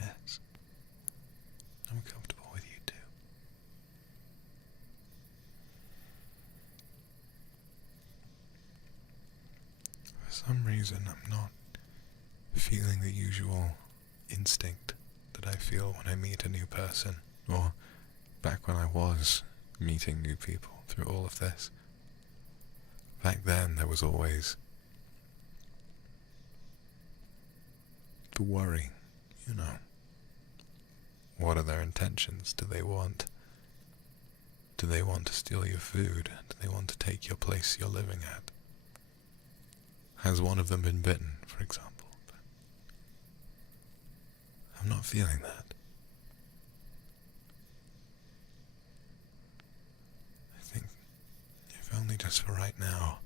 Yes. I'm comfortable with you too. For some reason, I'm not feeling the usual instinct that I feel when I meet a new person, or back when I was meeting new people through all of this. Back then, there was always the worry, you know. What are their intentions? Do they want to steal your food? Do they want to take your place you're living at? Has one of them been bitten, for example? I'm not feeling that. I think, if only just for right now,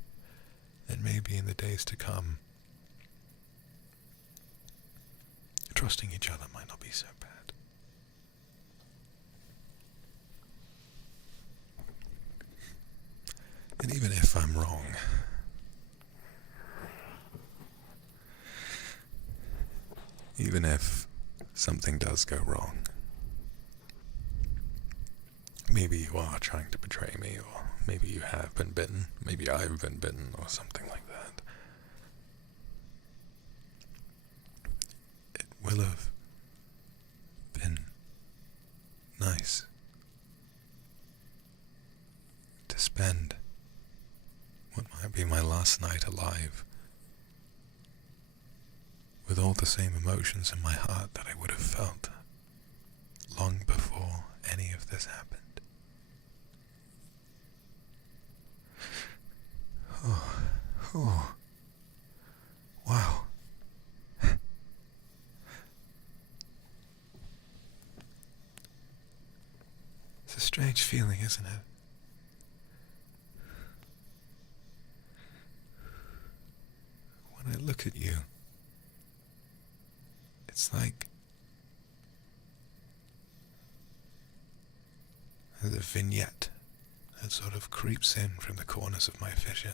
then maybe in the days to come, trusting each other might not be so bad. And even if I'm wrong, even if something does go wrong, maybe you are trying to betray me, or maybe you have been bitten, maybe I've been bitten, or something like that. It will have been nice to spend what might be my last night alive with all the same emotions in my heart that I would have felt long before any of this happened. Oh, wow. It's a strange feeling, isn't it? When I look at you, it's like there's a vignette that sort of creeps in from the corners of my vision.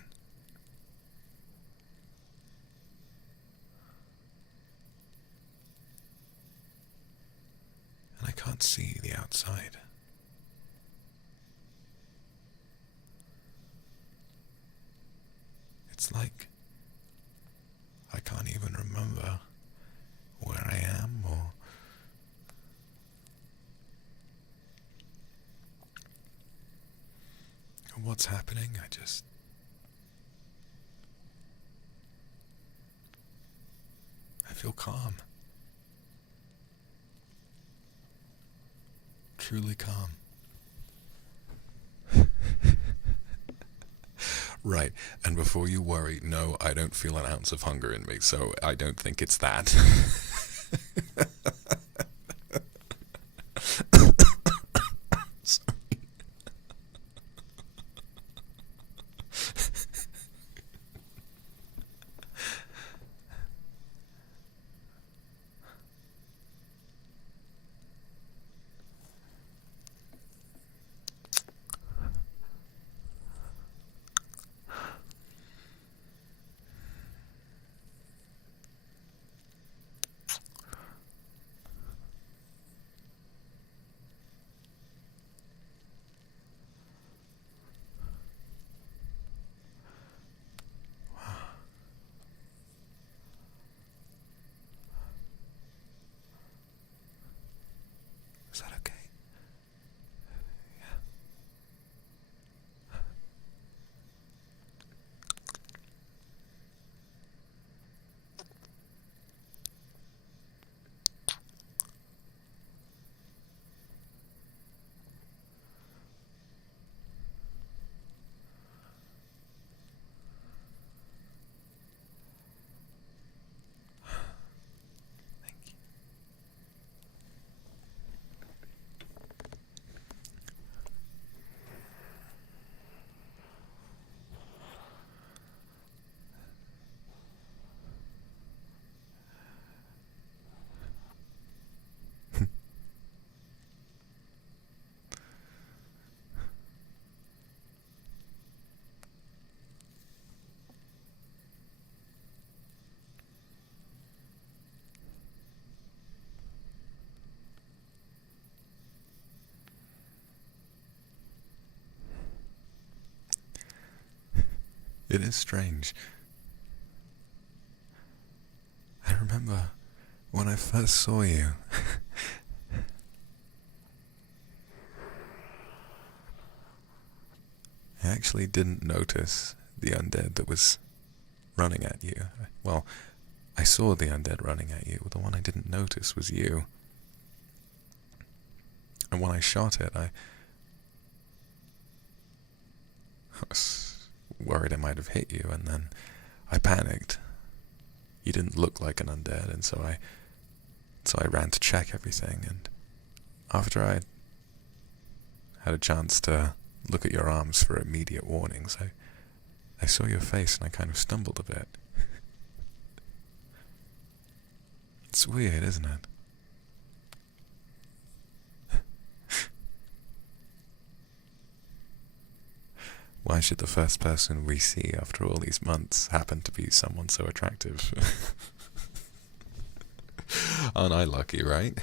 And I can't see the outside. It's like I can't even remember where I am or what's happening. I feel calm. Truly calm. Right, and before you worry, no, I don't feel an ounce of hunger in me, so I don't think it's that. Is that okay? Yeah. Thank you. It is strange. I remember when I first saw you. I actually didn't notice the undead that was running at you. Well, I saw the undead running at you, but the one I didn't notice was you. And when I shot it, I was worried I might have hit you, and then I panicked. You didn't look like an undead, and so I ran to check everything, and after I had a chance to look at your arms for immediate warnings, I saw your face and I kind of stumbled a bit. It's weird, isn't it? Why should the first person we see after all these months happen to be someone so attractive? Aren't I lucky, right?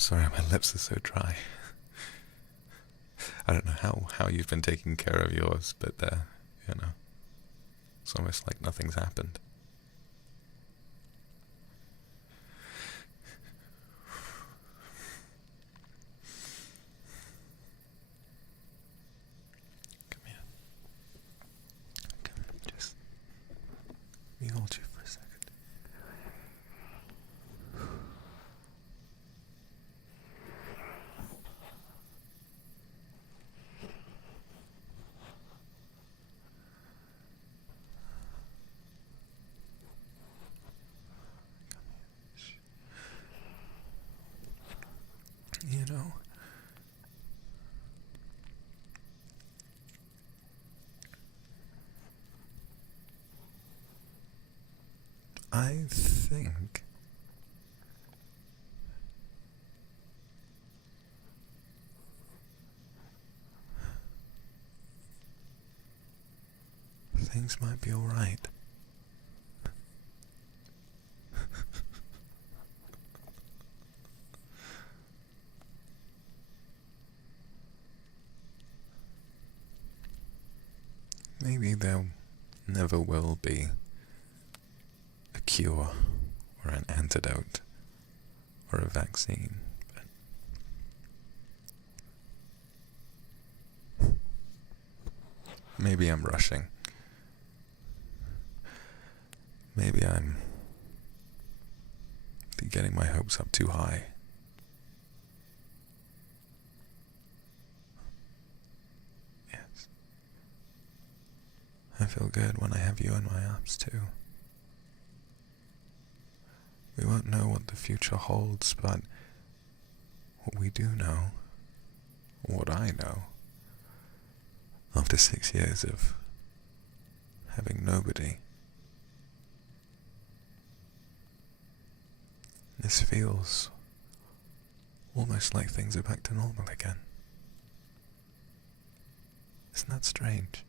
sorry, my lips are so dry. I don't know how you've been taking care of yours, but you know, it's almost like nothing's happened. Come here. Come here, just let me hold you for a second. You know, I think things might be all right. Maybe there never will be a cure or an antidote or a vaccine, but maybe I'm rushing. Maybe I'm getting my hopes up too high. Yes. I feel good when I have you in my arms too. We won't know what the future holds, but what we do know, what I know, after 6 years of having nobody, this feels almost like things are back to normal again. Isn't that strange?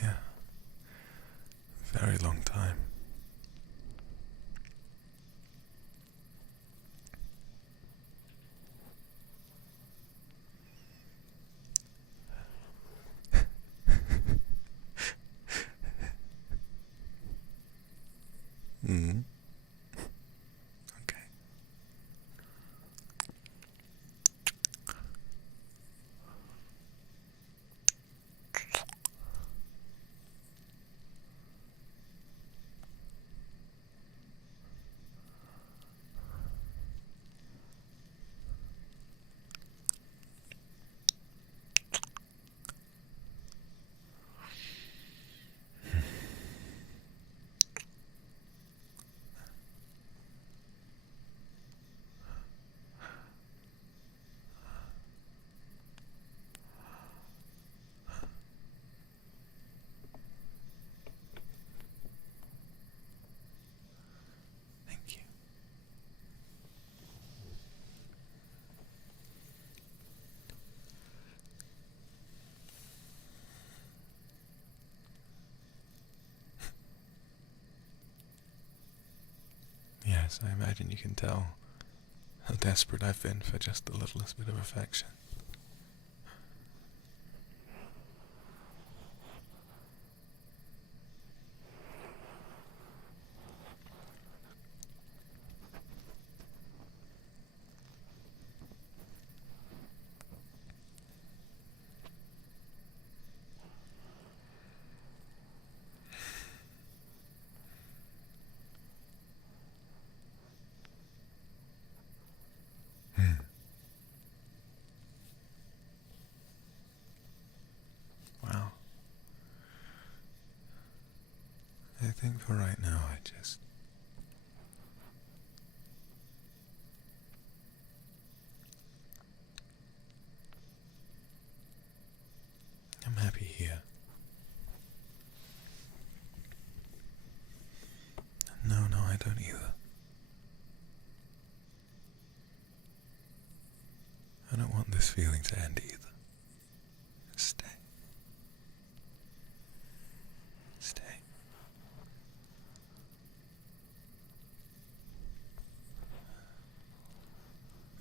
Yeah. Very long time. Mm-hmm. Okay. Thank you. Yes, I imagine you can tell how desperate I've been for just the littlest bit of affection. I don't want this feeling to end either. Stay. Stay.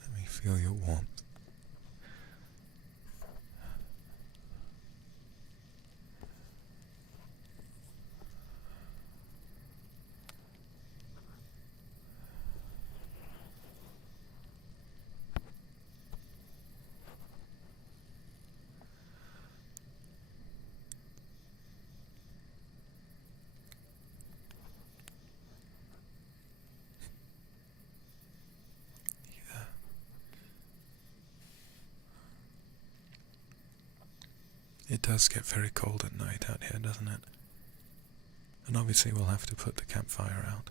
Let me feel your warmth. It does get very cold at night out here, doesn't it? And obviously we'll have to put the campfire out.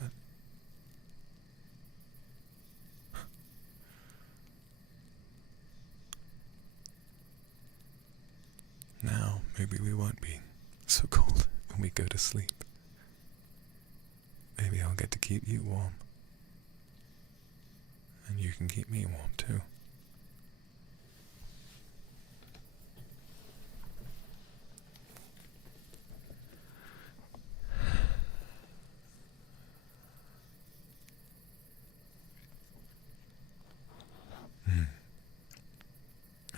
But now maybe we won't be so cold when we go to sleep. Maybe I'll get to keep you warm. And you can keep me warm too.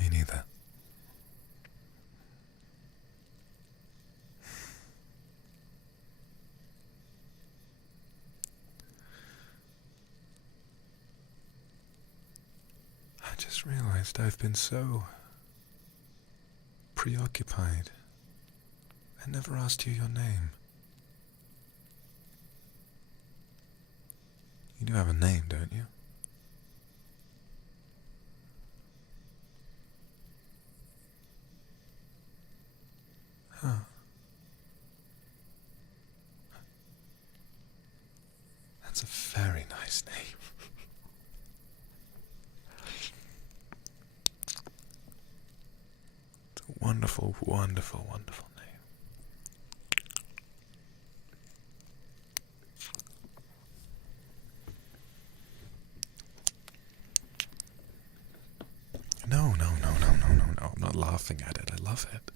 Me neither. I just realized I've been so preoccupied. I never asked you your name. You do have a name, don't you? Huh. That's a very nice name. It's a wonderful, wonderful, wonderful name. No. I'm not laughing at it. I love it.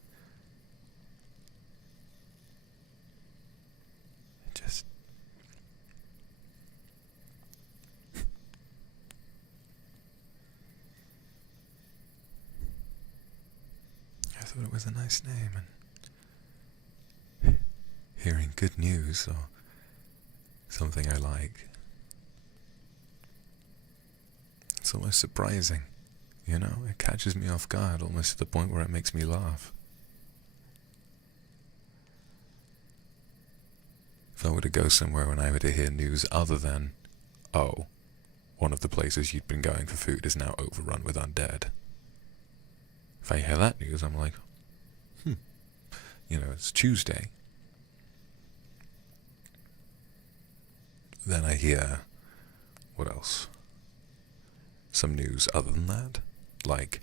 I thought it was a nice name, and hearing good news or something I like, it's almost surprising, you know? It catches me off guard almost to the point where it makes me laugh. If I were to go somewhere and I were to hear news other than, oh, one of the places you'd been going for food is now overrun with undead. If I hear that news, I'm like, you know, it's Tuesday. Then I hear, what else? Some news other than that, like,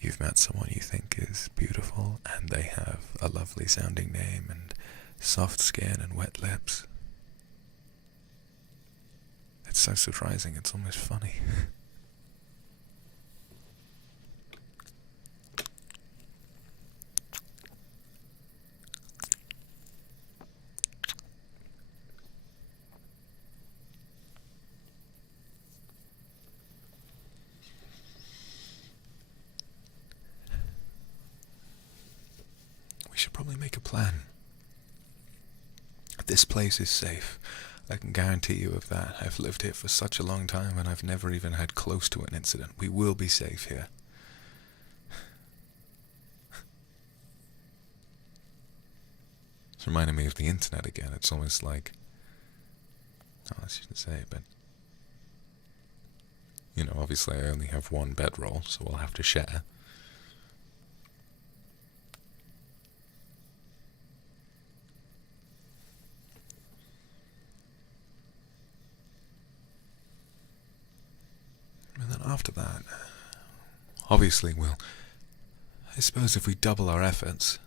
you've met someone you think is beautiful and they have a lovely sounding name and soft skin and wet lips. It's so surprising, it's almost funny. We should probably make a plan. This place is safe. I can guarantee you of that. I've lived here for such a long time and I've never even had close to an incident. We will be safe here. It's reminding me of the internet again. It's almost like, oh, I shouldn't say it, but you know, obviously I only have one bedroll, so we'll have to share. And then after that, obviously I suppose if we double our efforts,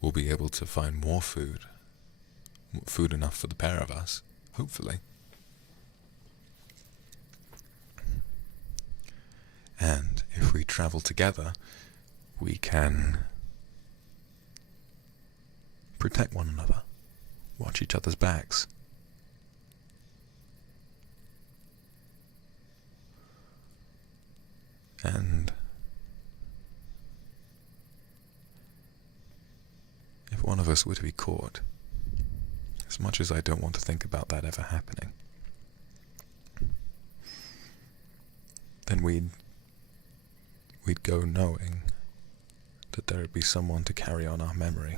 we'll be able to find more food. Food enough for the pair of us, hopefully. And if we travel together, we can protect one another, watch each other's backs. And if one of us were to be caught, as much as I don't want to think about that ever happening, then we'd go knowing that there would be someone to carry on our memory.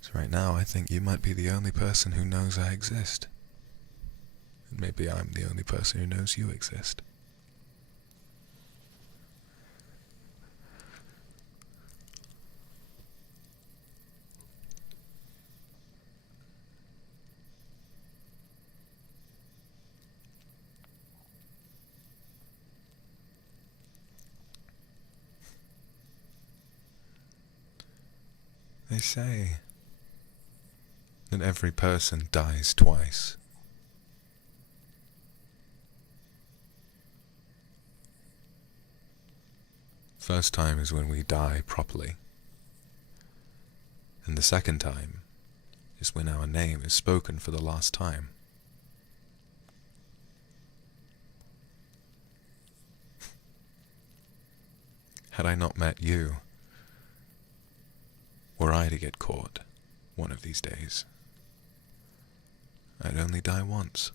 So right now I think you might be the only person who knows I exist. And maybe I'm the only person who knows you exist. They say that every person dies twice. First time is when we die properly, and the second time is when our name is spoken for the last time. Had I not met you, were I to get caught one of these days, I'd only die once.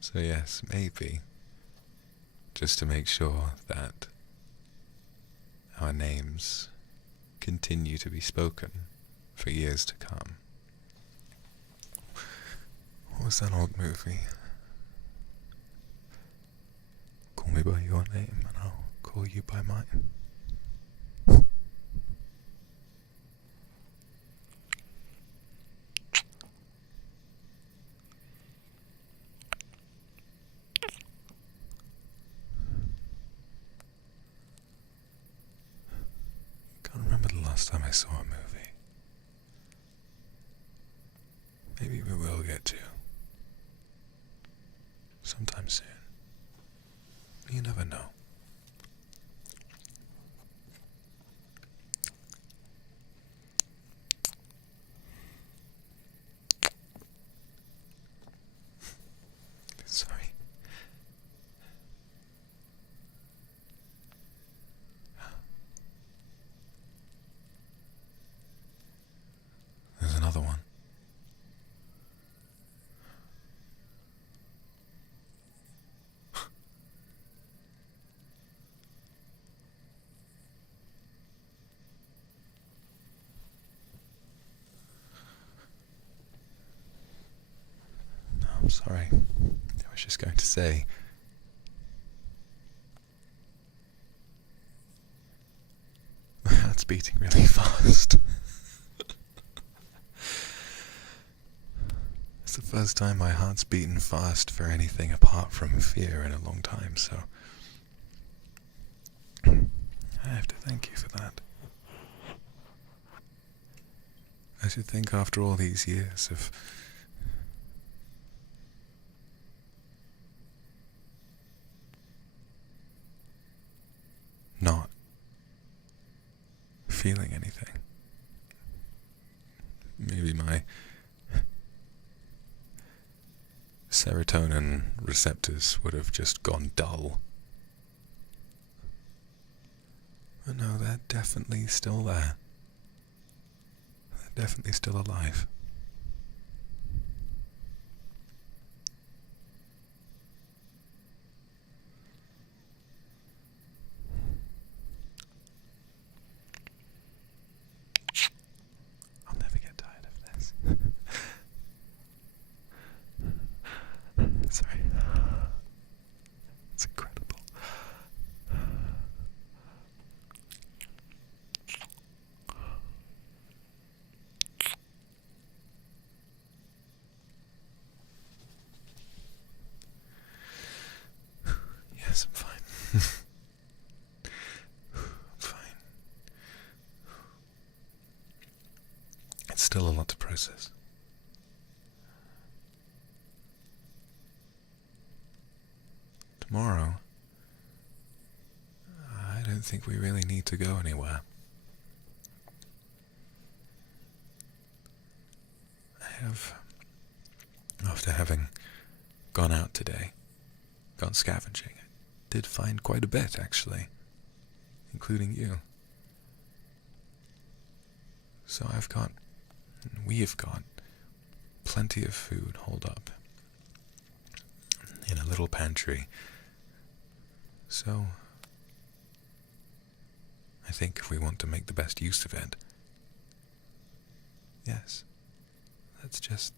So yes, maybe, just to make sure that our names continue to be spoken for years to come. What was that old movie? Call me by your name and I'll call you by mine. Can't remember the last time I saw a movie. Maybe we will get to. Sometime soon. You never know. Sorry. There's another one. No, I'm sorry. I was just going to say, my heart's beating really fast. It's the first time my heart's beaten fast for anything apart from fear in a long time, so I have to thank you for that. I should think after all these years of not feeling anything, maybe my serotonin receptors would have just gone dull. But no, they're definitely still there. They're definitely still alive. I'll never get tired of this. Sorry. It's incredible. It's still a lot to process. Tomorrow, I don't think we really need to go anywhere. After having gone out today, gone scavenging, I did find quite a bit, actually, including you. So we've got plenty of food holed up in a little pantry. So I think if we want to make the best use of it, yes, let's just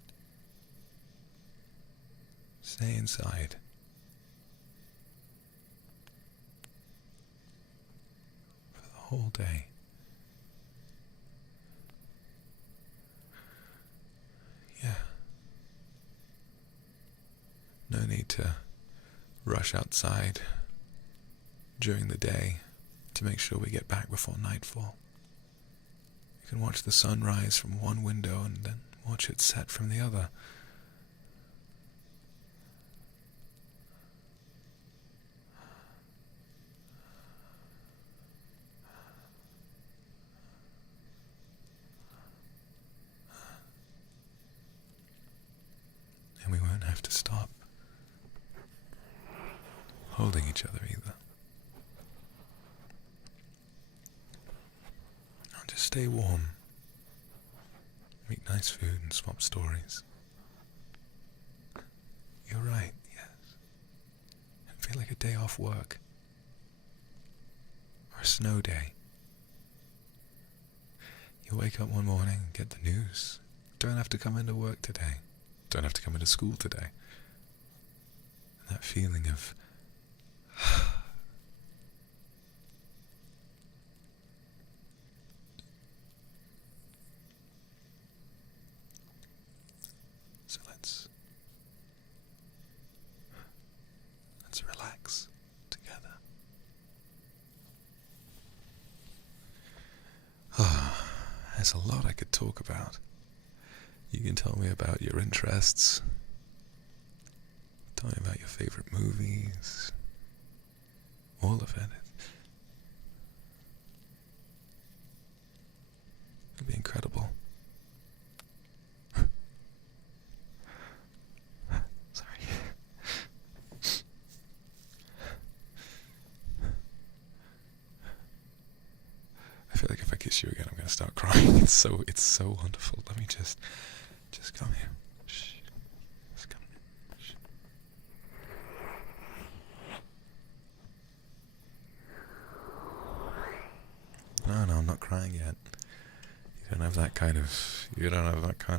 stay inside. For the whole day. Yeah. No need to rush outside during the day to make sure we get back before nightfall. You can watch the sun rise from one window and then watch it set from the other. And we won't have to stop holding each other either. I'll just stay warm, eat nice food and swap stories. You're right, yes. And feel like a day off work. Or a snow day. You wake up one morning and get the news. Don't have to come into work today. Don't have to come into school today. And that feeling of so let's relax together. There's a lot I could talk about. You can tell me about your interests. Tell me about your favorite movies. All of it. It'd be incredible. Sorry. I feel like if I kiss you again, I'm going to start crying. It's so wonderful. Let me just come here. Shh. Just come here. Shh. No, I'm not crying yet. You don't have that kind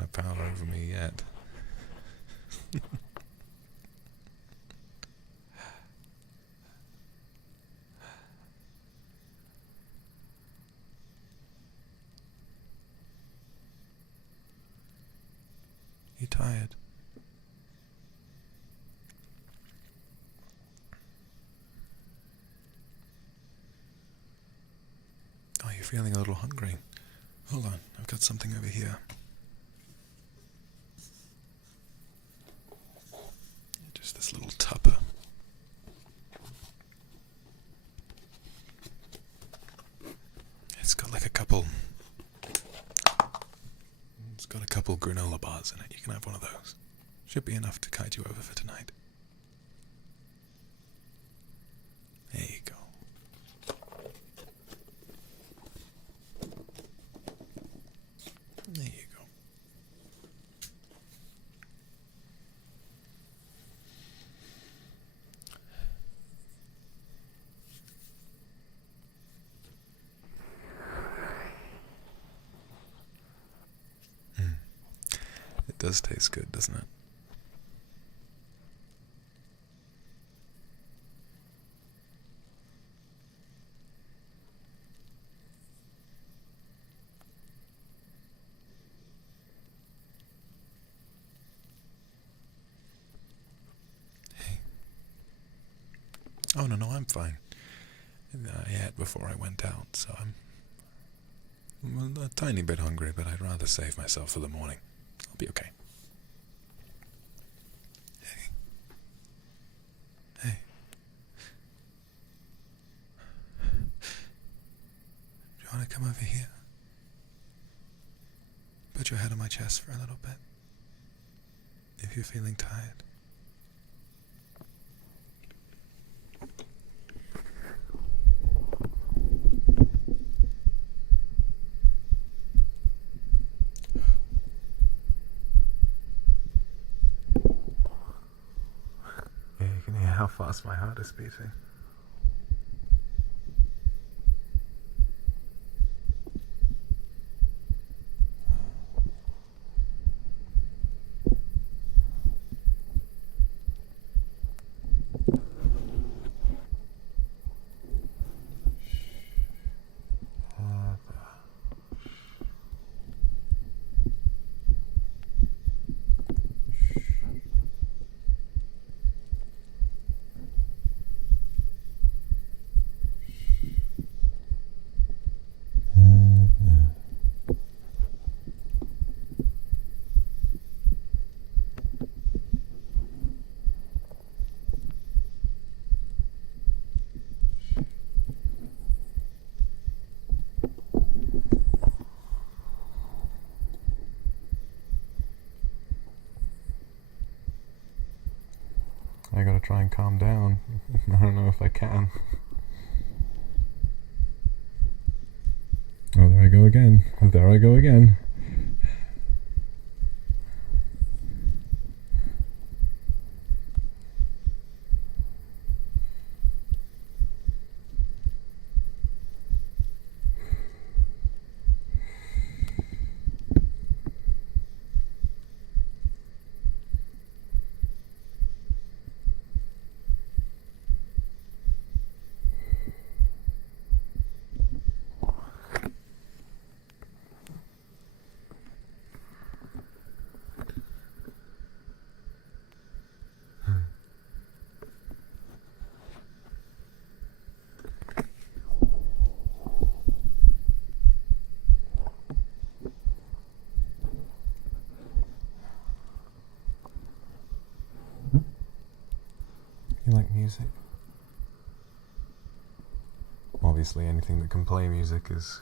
of power over me yet. You tired? Oh, you're feeling a little hungry. Hold on, I've got something over here. Just this little tupper. It's got like a couple granola bars in it. You can have one of those. Should be enough to tide you over for tonight. There you go. There you go. It does taste good, doesn't it? Hey. Oh, no, I'm fine. I ate before I went out, so I'm I'm a tiny bit hungry, but I'd rather save myself for the morning. I'll be okay. Hey. Hey. Do you want to come over here? Put your head on my chest for a little bit. If you're feeling tired. Yeah, you can hear how fast my heart is beating. I gotta try and calm down. I don't know if I can. Oh, there I go again. There I go again. You like music? Obviously anything that can play music has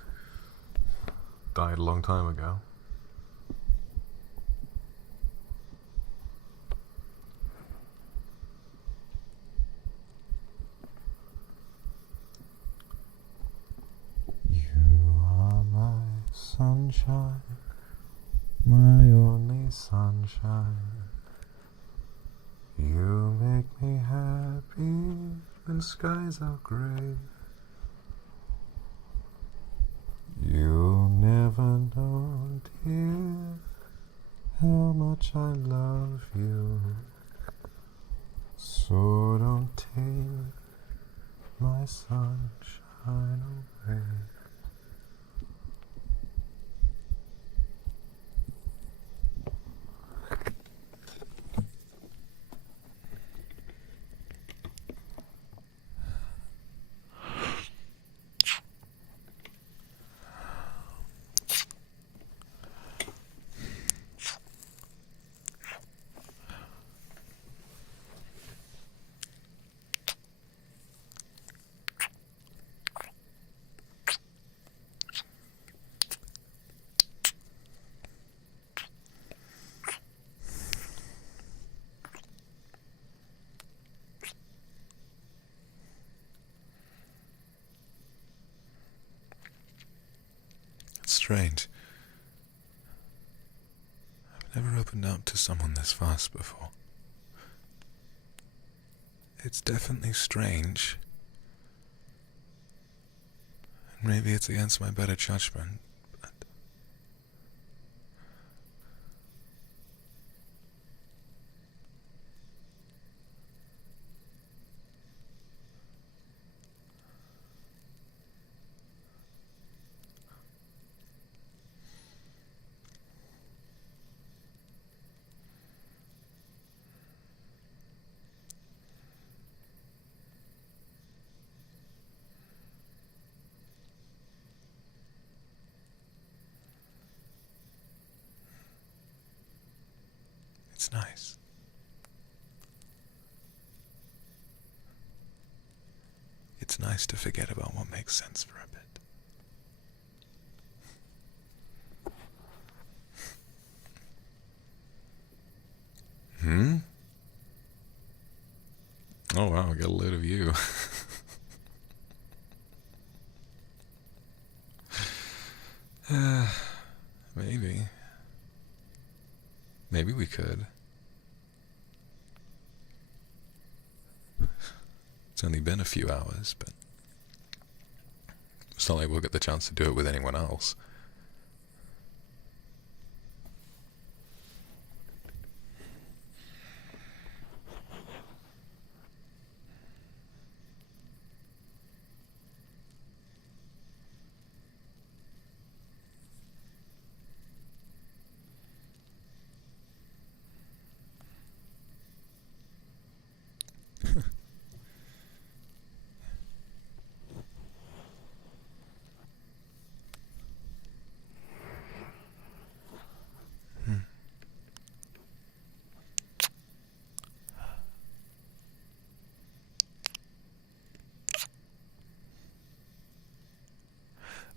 died a long time ago. You are my sunshine, my only sunshine. You make me happy when skies are grey. You'll never know, dear, how much I love you. So don't take my sunshine away. Strange. I've never opened up to someone this fast before. It's definitely strange. And maybe it's against my better judgment, but It's nice. It's nice to forget about what makes sense for a bit. Hmm? Oh wow, I got a load of you. Maybe. Maybe we could. It's only been a few hours, but it's not like we'll get the chance to do it with anyone else.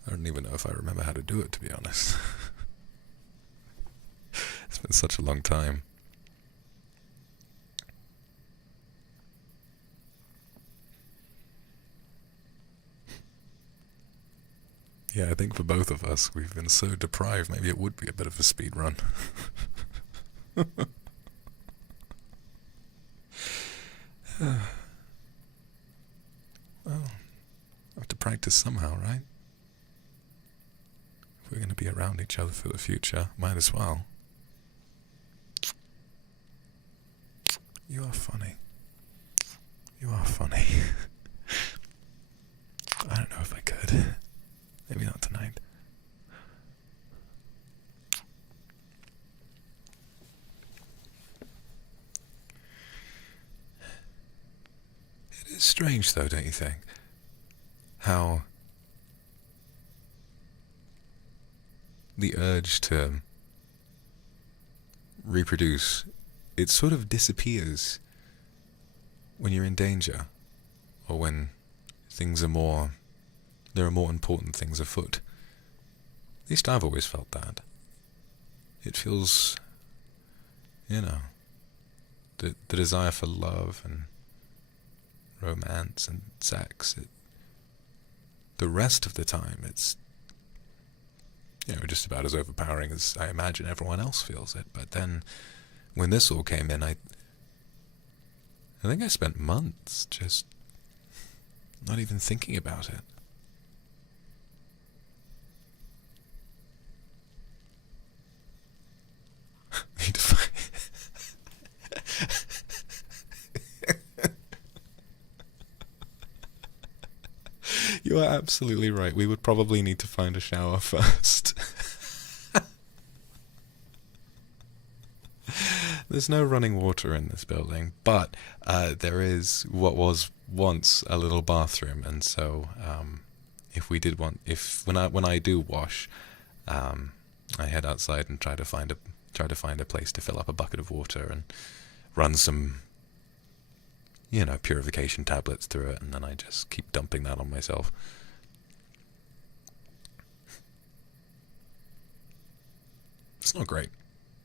I don't even know if I remember how to do it, to be honest. It's been such a long time. Yeah, I think for both of us, we've been so deprived, maybe it would be a bit of a speed run. Well, I have to practice somehow, right? If we're going to be around each other for the future, might as well. You are funny. You are funny. I don't know if I could. Maybe not tonight. It is strange though, don't you think? How the urge to reproduce, it sort of disappears when you're in danger, or when there are more important things afoot. At least I've always felt that. It feels, the desire for love and romance and sex, the rest of the time it's just about as overpowering as I imagine everyone else feels it. But then when this all came in, I think I spent months just not even thinking about it. Need to find You are absolutely right. We would probably need to find a shower first. There's no running water in this building, but there is what was once a little bathroom, and so when I do wash, I head outside and try to find a place to fill up a bucket of water and run some purification tablets through it, and then I just keep dumping that on myself. It's not great,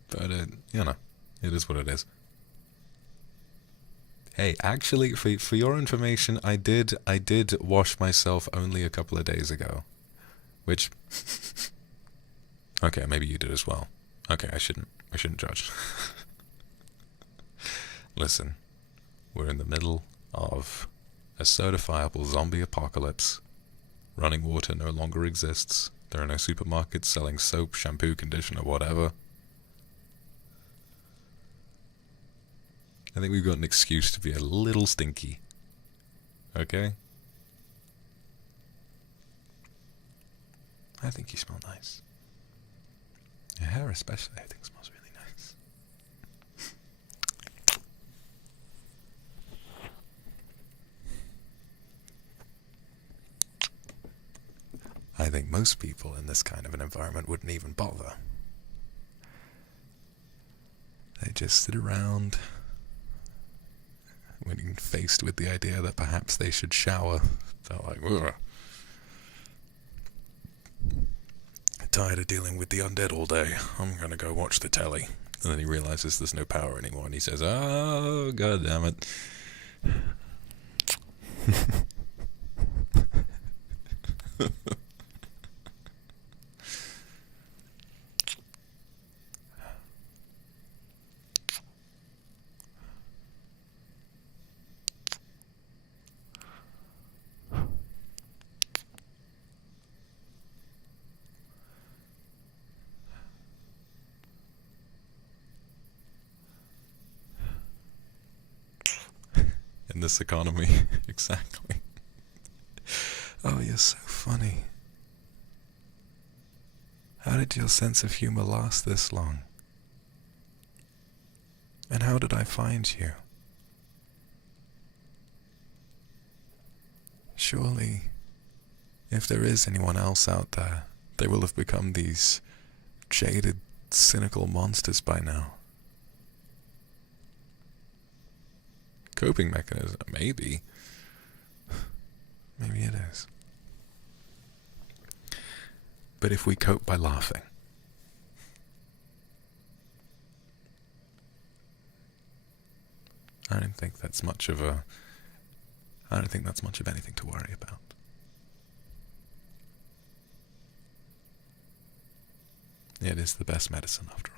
but it is what it is. Hey, actually, for your information, I did wash myself only a couple of days ago, which okay, maybe you did as well. Okay, I shouldn't judge. Listen, we're in the middle of a certifiable zombie apocalypse. Running water no longer exists. There are no supermarkets selling soap, shampoo, conditioner, whatever. I think we've got an excuse to be a little stinky. Okay? I think you smell nice. Your hair especially, I think, smells really nice. I think most people in this kind of an environment wouldn't even bother. They just sit around, when faced with the idea that perhaps they should shower, they're like, ugh. Tired of dealing with the undead all day, I'm gonna go watch the telly. And then he realizes there's no power anymore, and he says, oh, god damn it. In this economy, exactly. Oh, you're so funny. How did your sense of humor last this long? And how did I find you? Surely, if there is anyone else out there, they will have become these jaded, cynical monsters by now. Coping mechanism, maybe. Maybe it is. But if we cope by laughing, I don't think that's much of anything to worry about. It is the best medicine after all.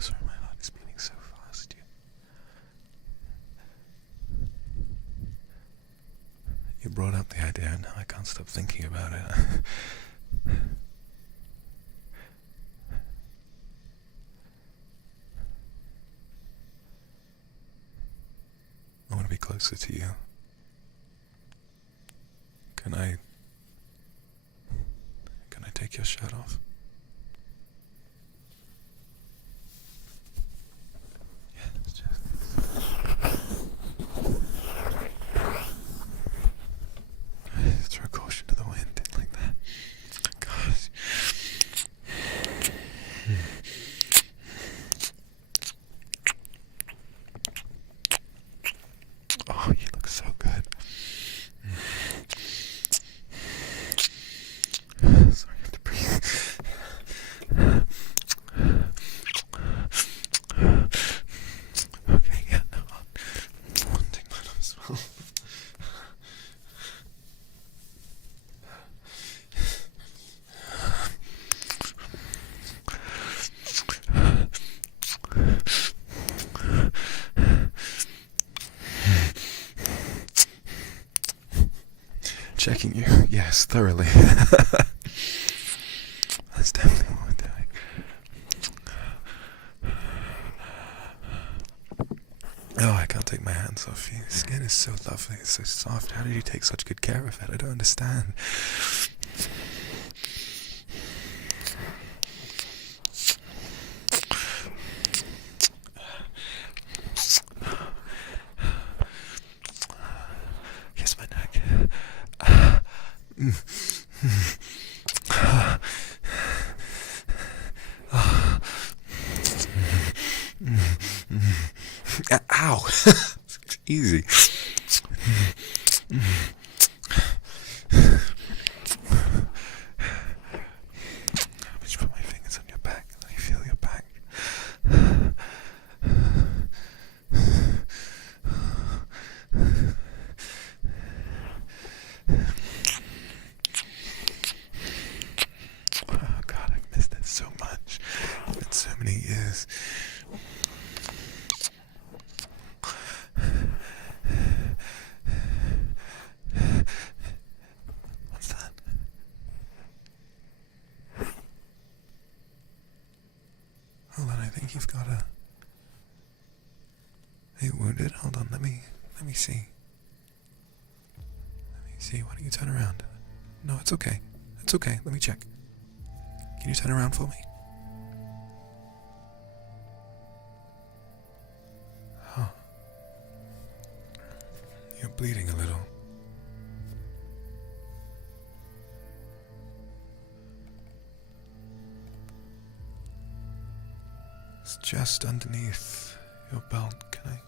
Sorry, my heart is beating so fast. You brought up the idea, and now I can't stop thinking about it. I want to be closer to you. Can I take your shirt off? Oh, you look so good. Sorry, I have to breathe. Okay, yeah, no, I'll take mine off as well. Checking you, yes, thoroughly. That's definitely what we're doing. Oh, I can't take my hands off you. Your skin is so lovely, it's so soft. How did you take such good care of it? I don't understand. Kiss my neck. Ow! Easy. I just put my fingers on your back and let me feel your back. Oh God, I've missed it so much. It's been so many years. think you've got a... Are you wounded? Hold on, let me see. Let me see, why don't you turn around? No, it's okay. It's okay, let me check. Can you turn around for me? Oh. You're bleeding a little. It's just underneath your belt, can I?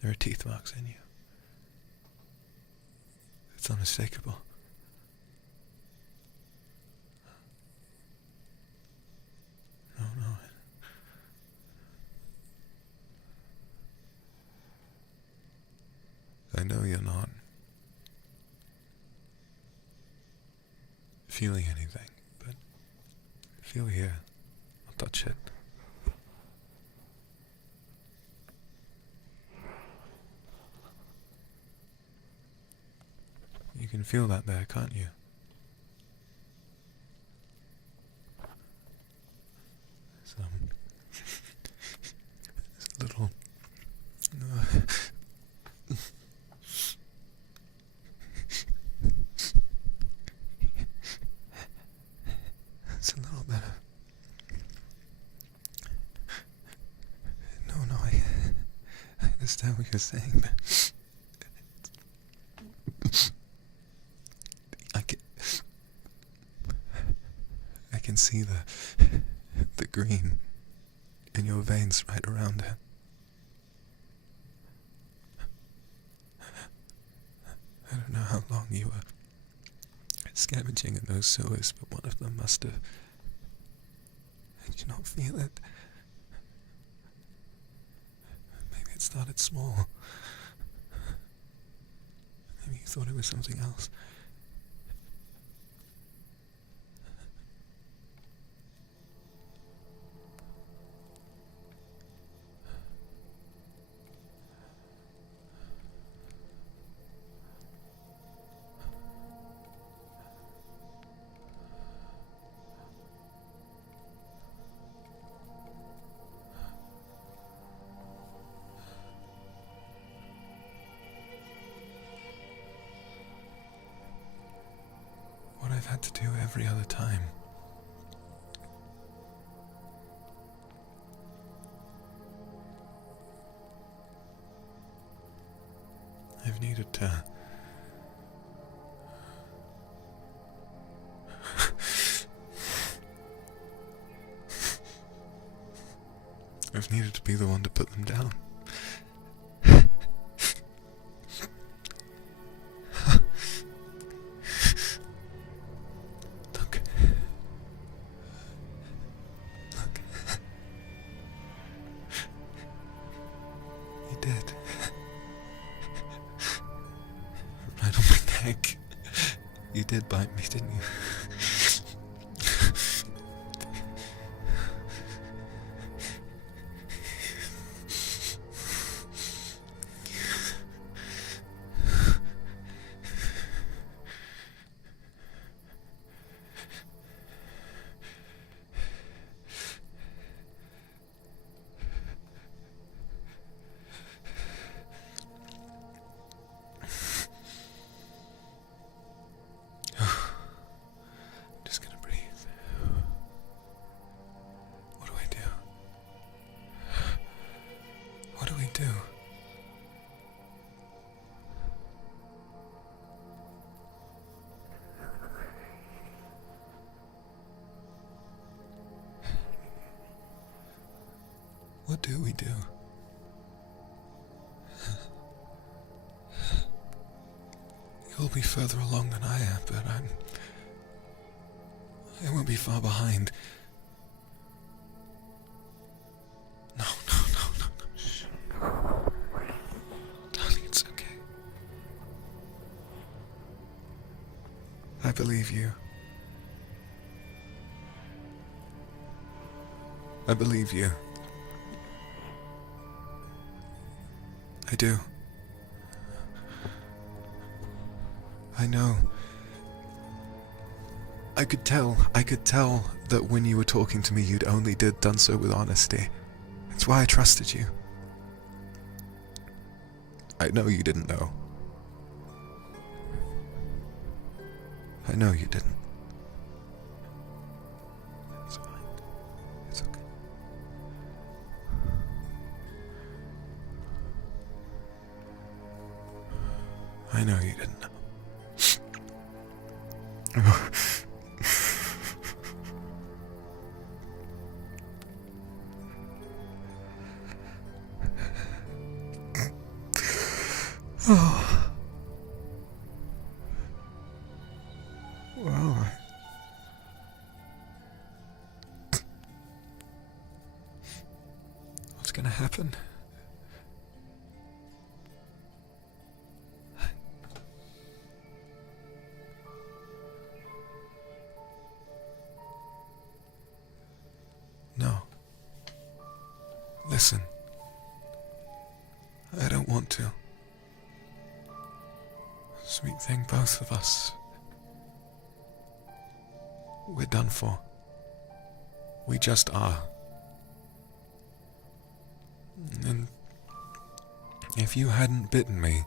There are teeth marks in you. It's unmistakable. No. I know you're not feeling anything, but feel here. I'll touch it. You can feel that there, can't you? It's a little... It's a little bit of... No, I understand what you're saying, but... I can see the green in your veins right around it. I don't know how long you were scavenging in those sewers, but one of them must have... Did you not feel it? Maybe it started small. Maybe you thought it was something else. I've had to do every other time. I've needed to... I've needed to be the one to put them down. You did bite me, didn't you? What do we do? You'll be further along than I am, but I won't be far behind. No. Shh. Darling, it's okay. I believe you. I believe you. I do. I know. I could tell that when you were talking to me you'd only done so with honesty. That's why I trusted you. I know you didn't know. I know you didn't. It's fine. It's okay. I know you didn't know. Oh. Well, what's gonna happen? No. Listen. I don't want to. Sweet thing, both of us. We're done for. We just are. And if you hadn't bitten me,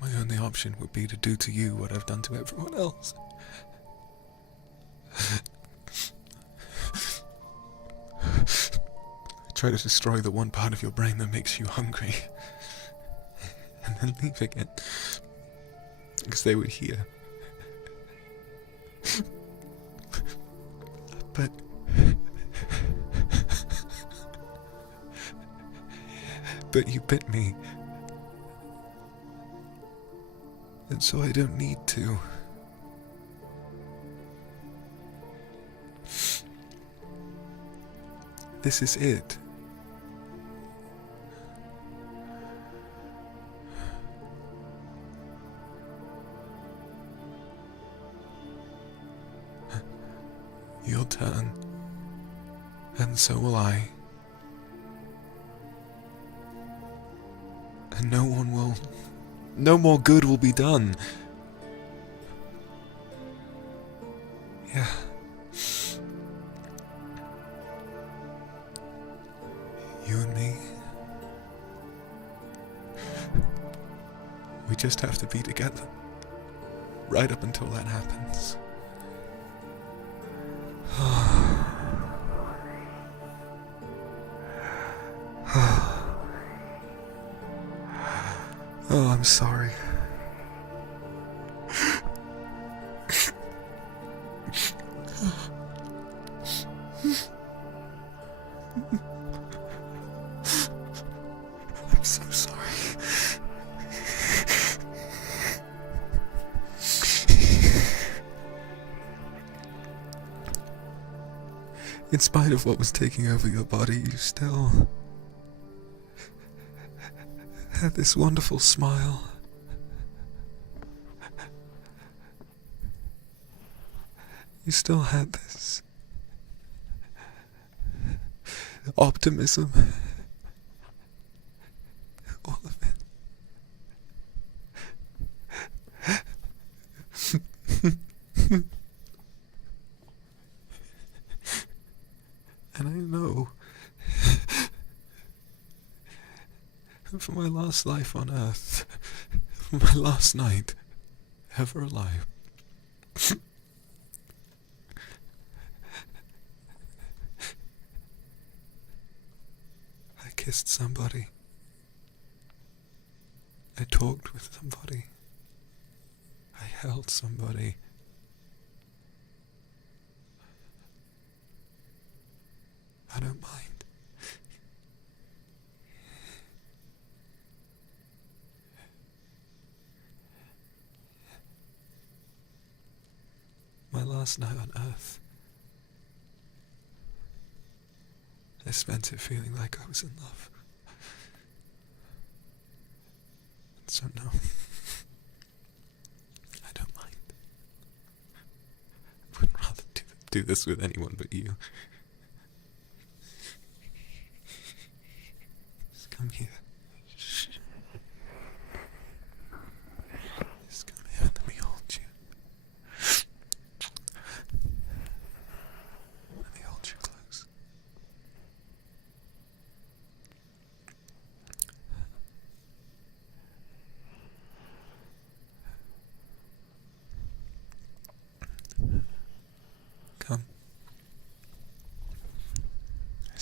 my only option would be to do to you what I've done to everyone else. Try to destroy the one part of your brain that makes you hungry. And then leave again. Because they were here. But you bit me. And so I don't need to. This is it. You'll turn, and so will I. And no more good will be done. Yeah. You and me, we just have to be together, right up until that happens. Oh, I'm sorry. I'm so sorry. In spite of what was taking over your body, you still had this wonderful smile. You still had this optimism. All of it. And I know for my last life on Earth, for my last night ever alive, I kissed somebody. I talked with somebody. I held somebody. I don't mind. My last night on Earth, I spent it feeling like I was in love. And so no, I don't mind. I wouldn't rather do this with anyone but you.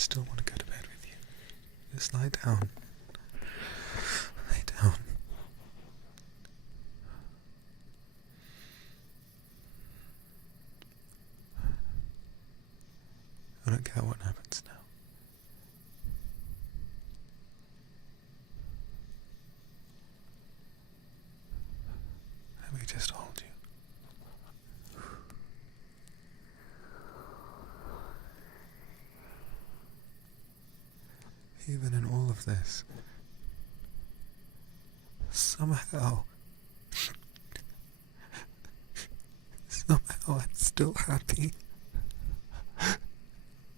still want to go to bed with you. Just lie down. Lay down. I don't care what happens now. Let me just hold you. Even in all of this, somehow I'm still happy.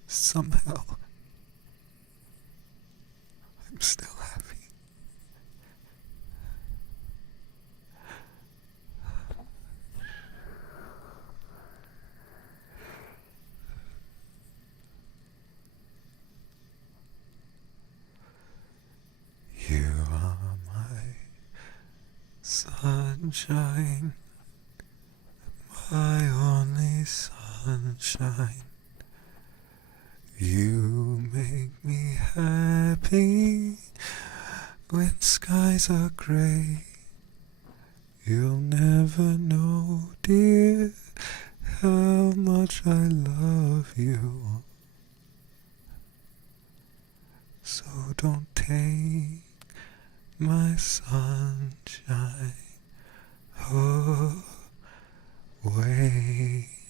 Somehow I'm still happy. You are my sunshine, my only sunshine. You make me happy when skies are grey. You'll never know, dear, how much I love you. So don't take my sunshine away.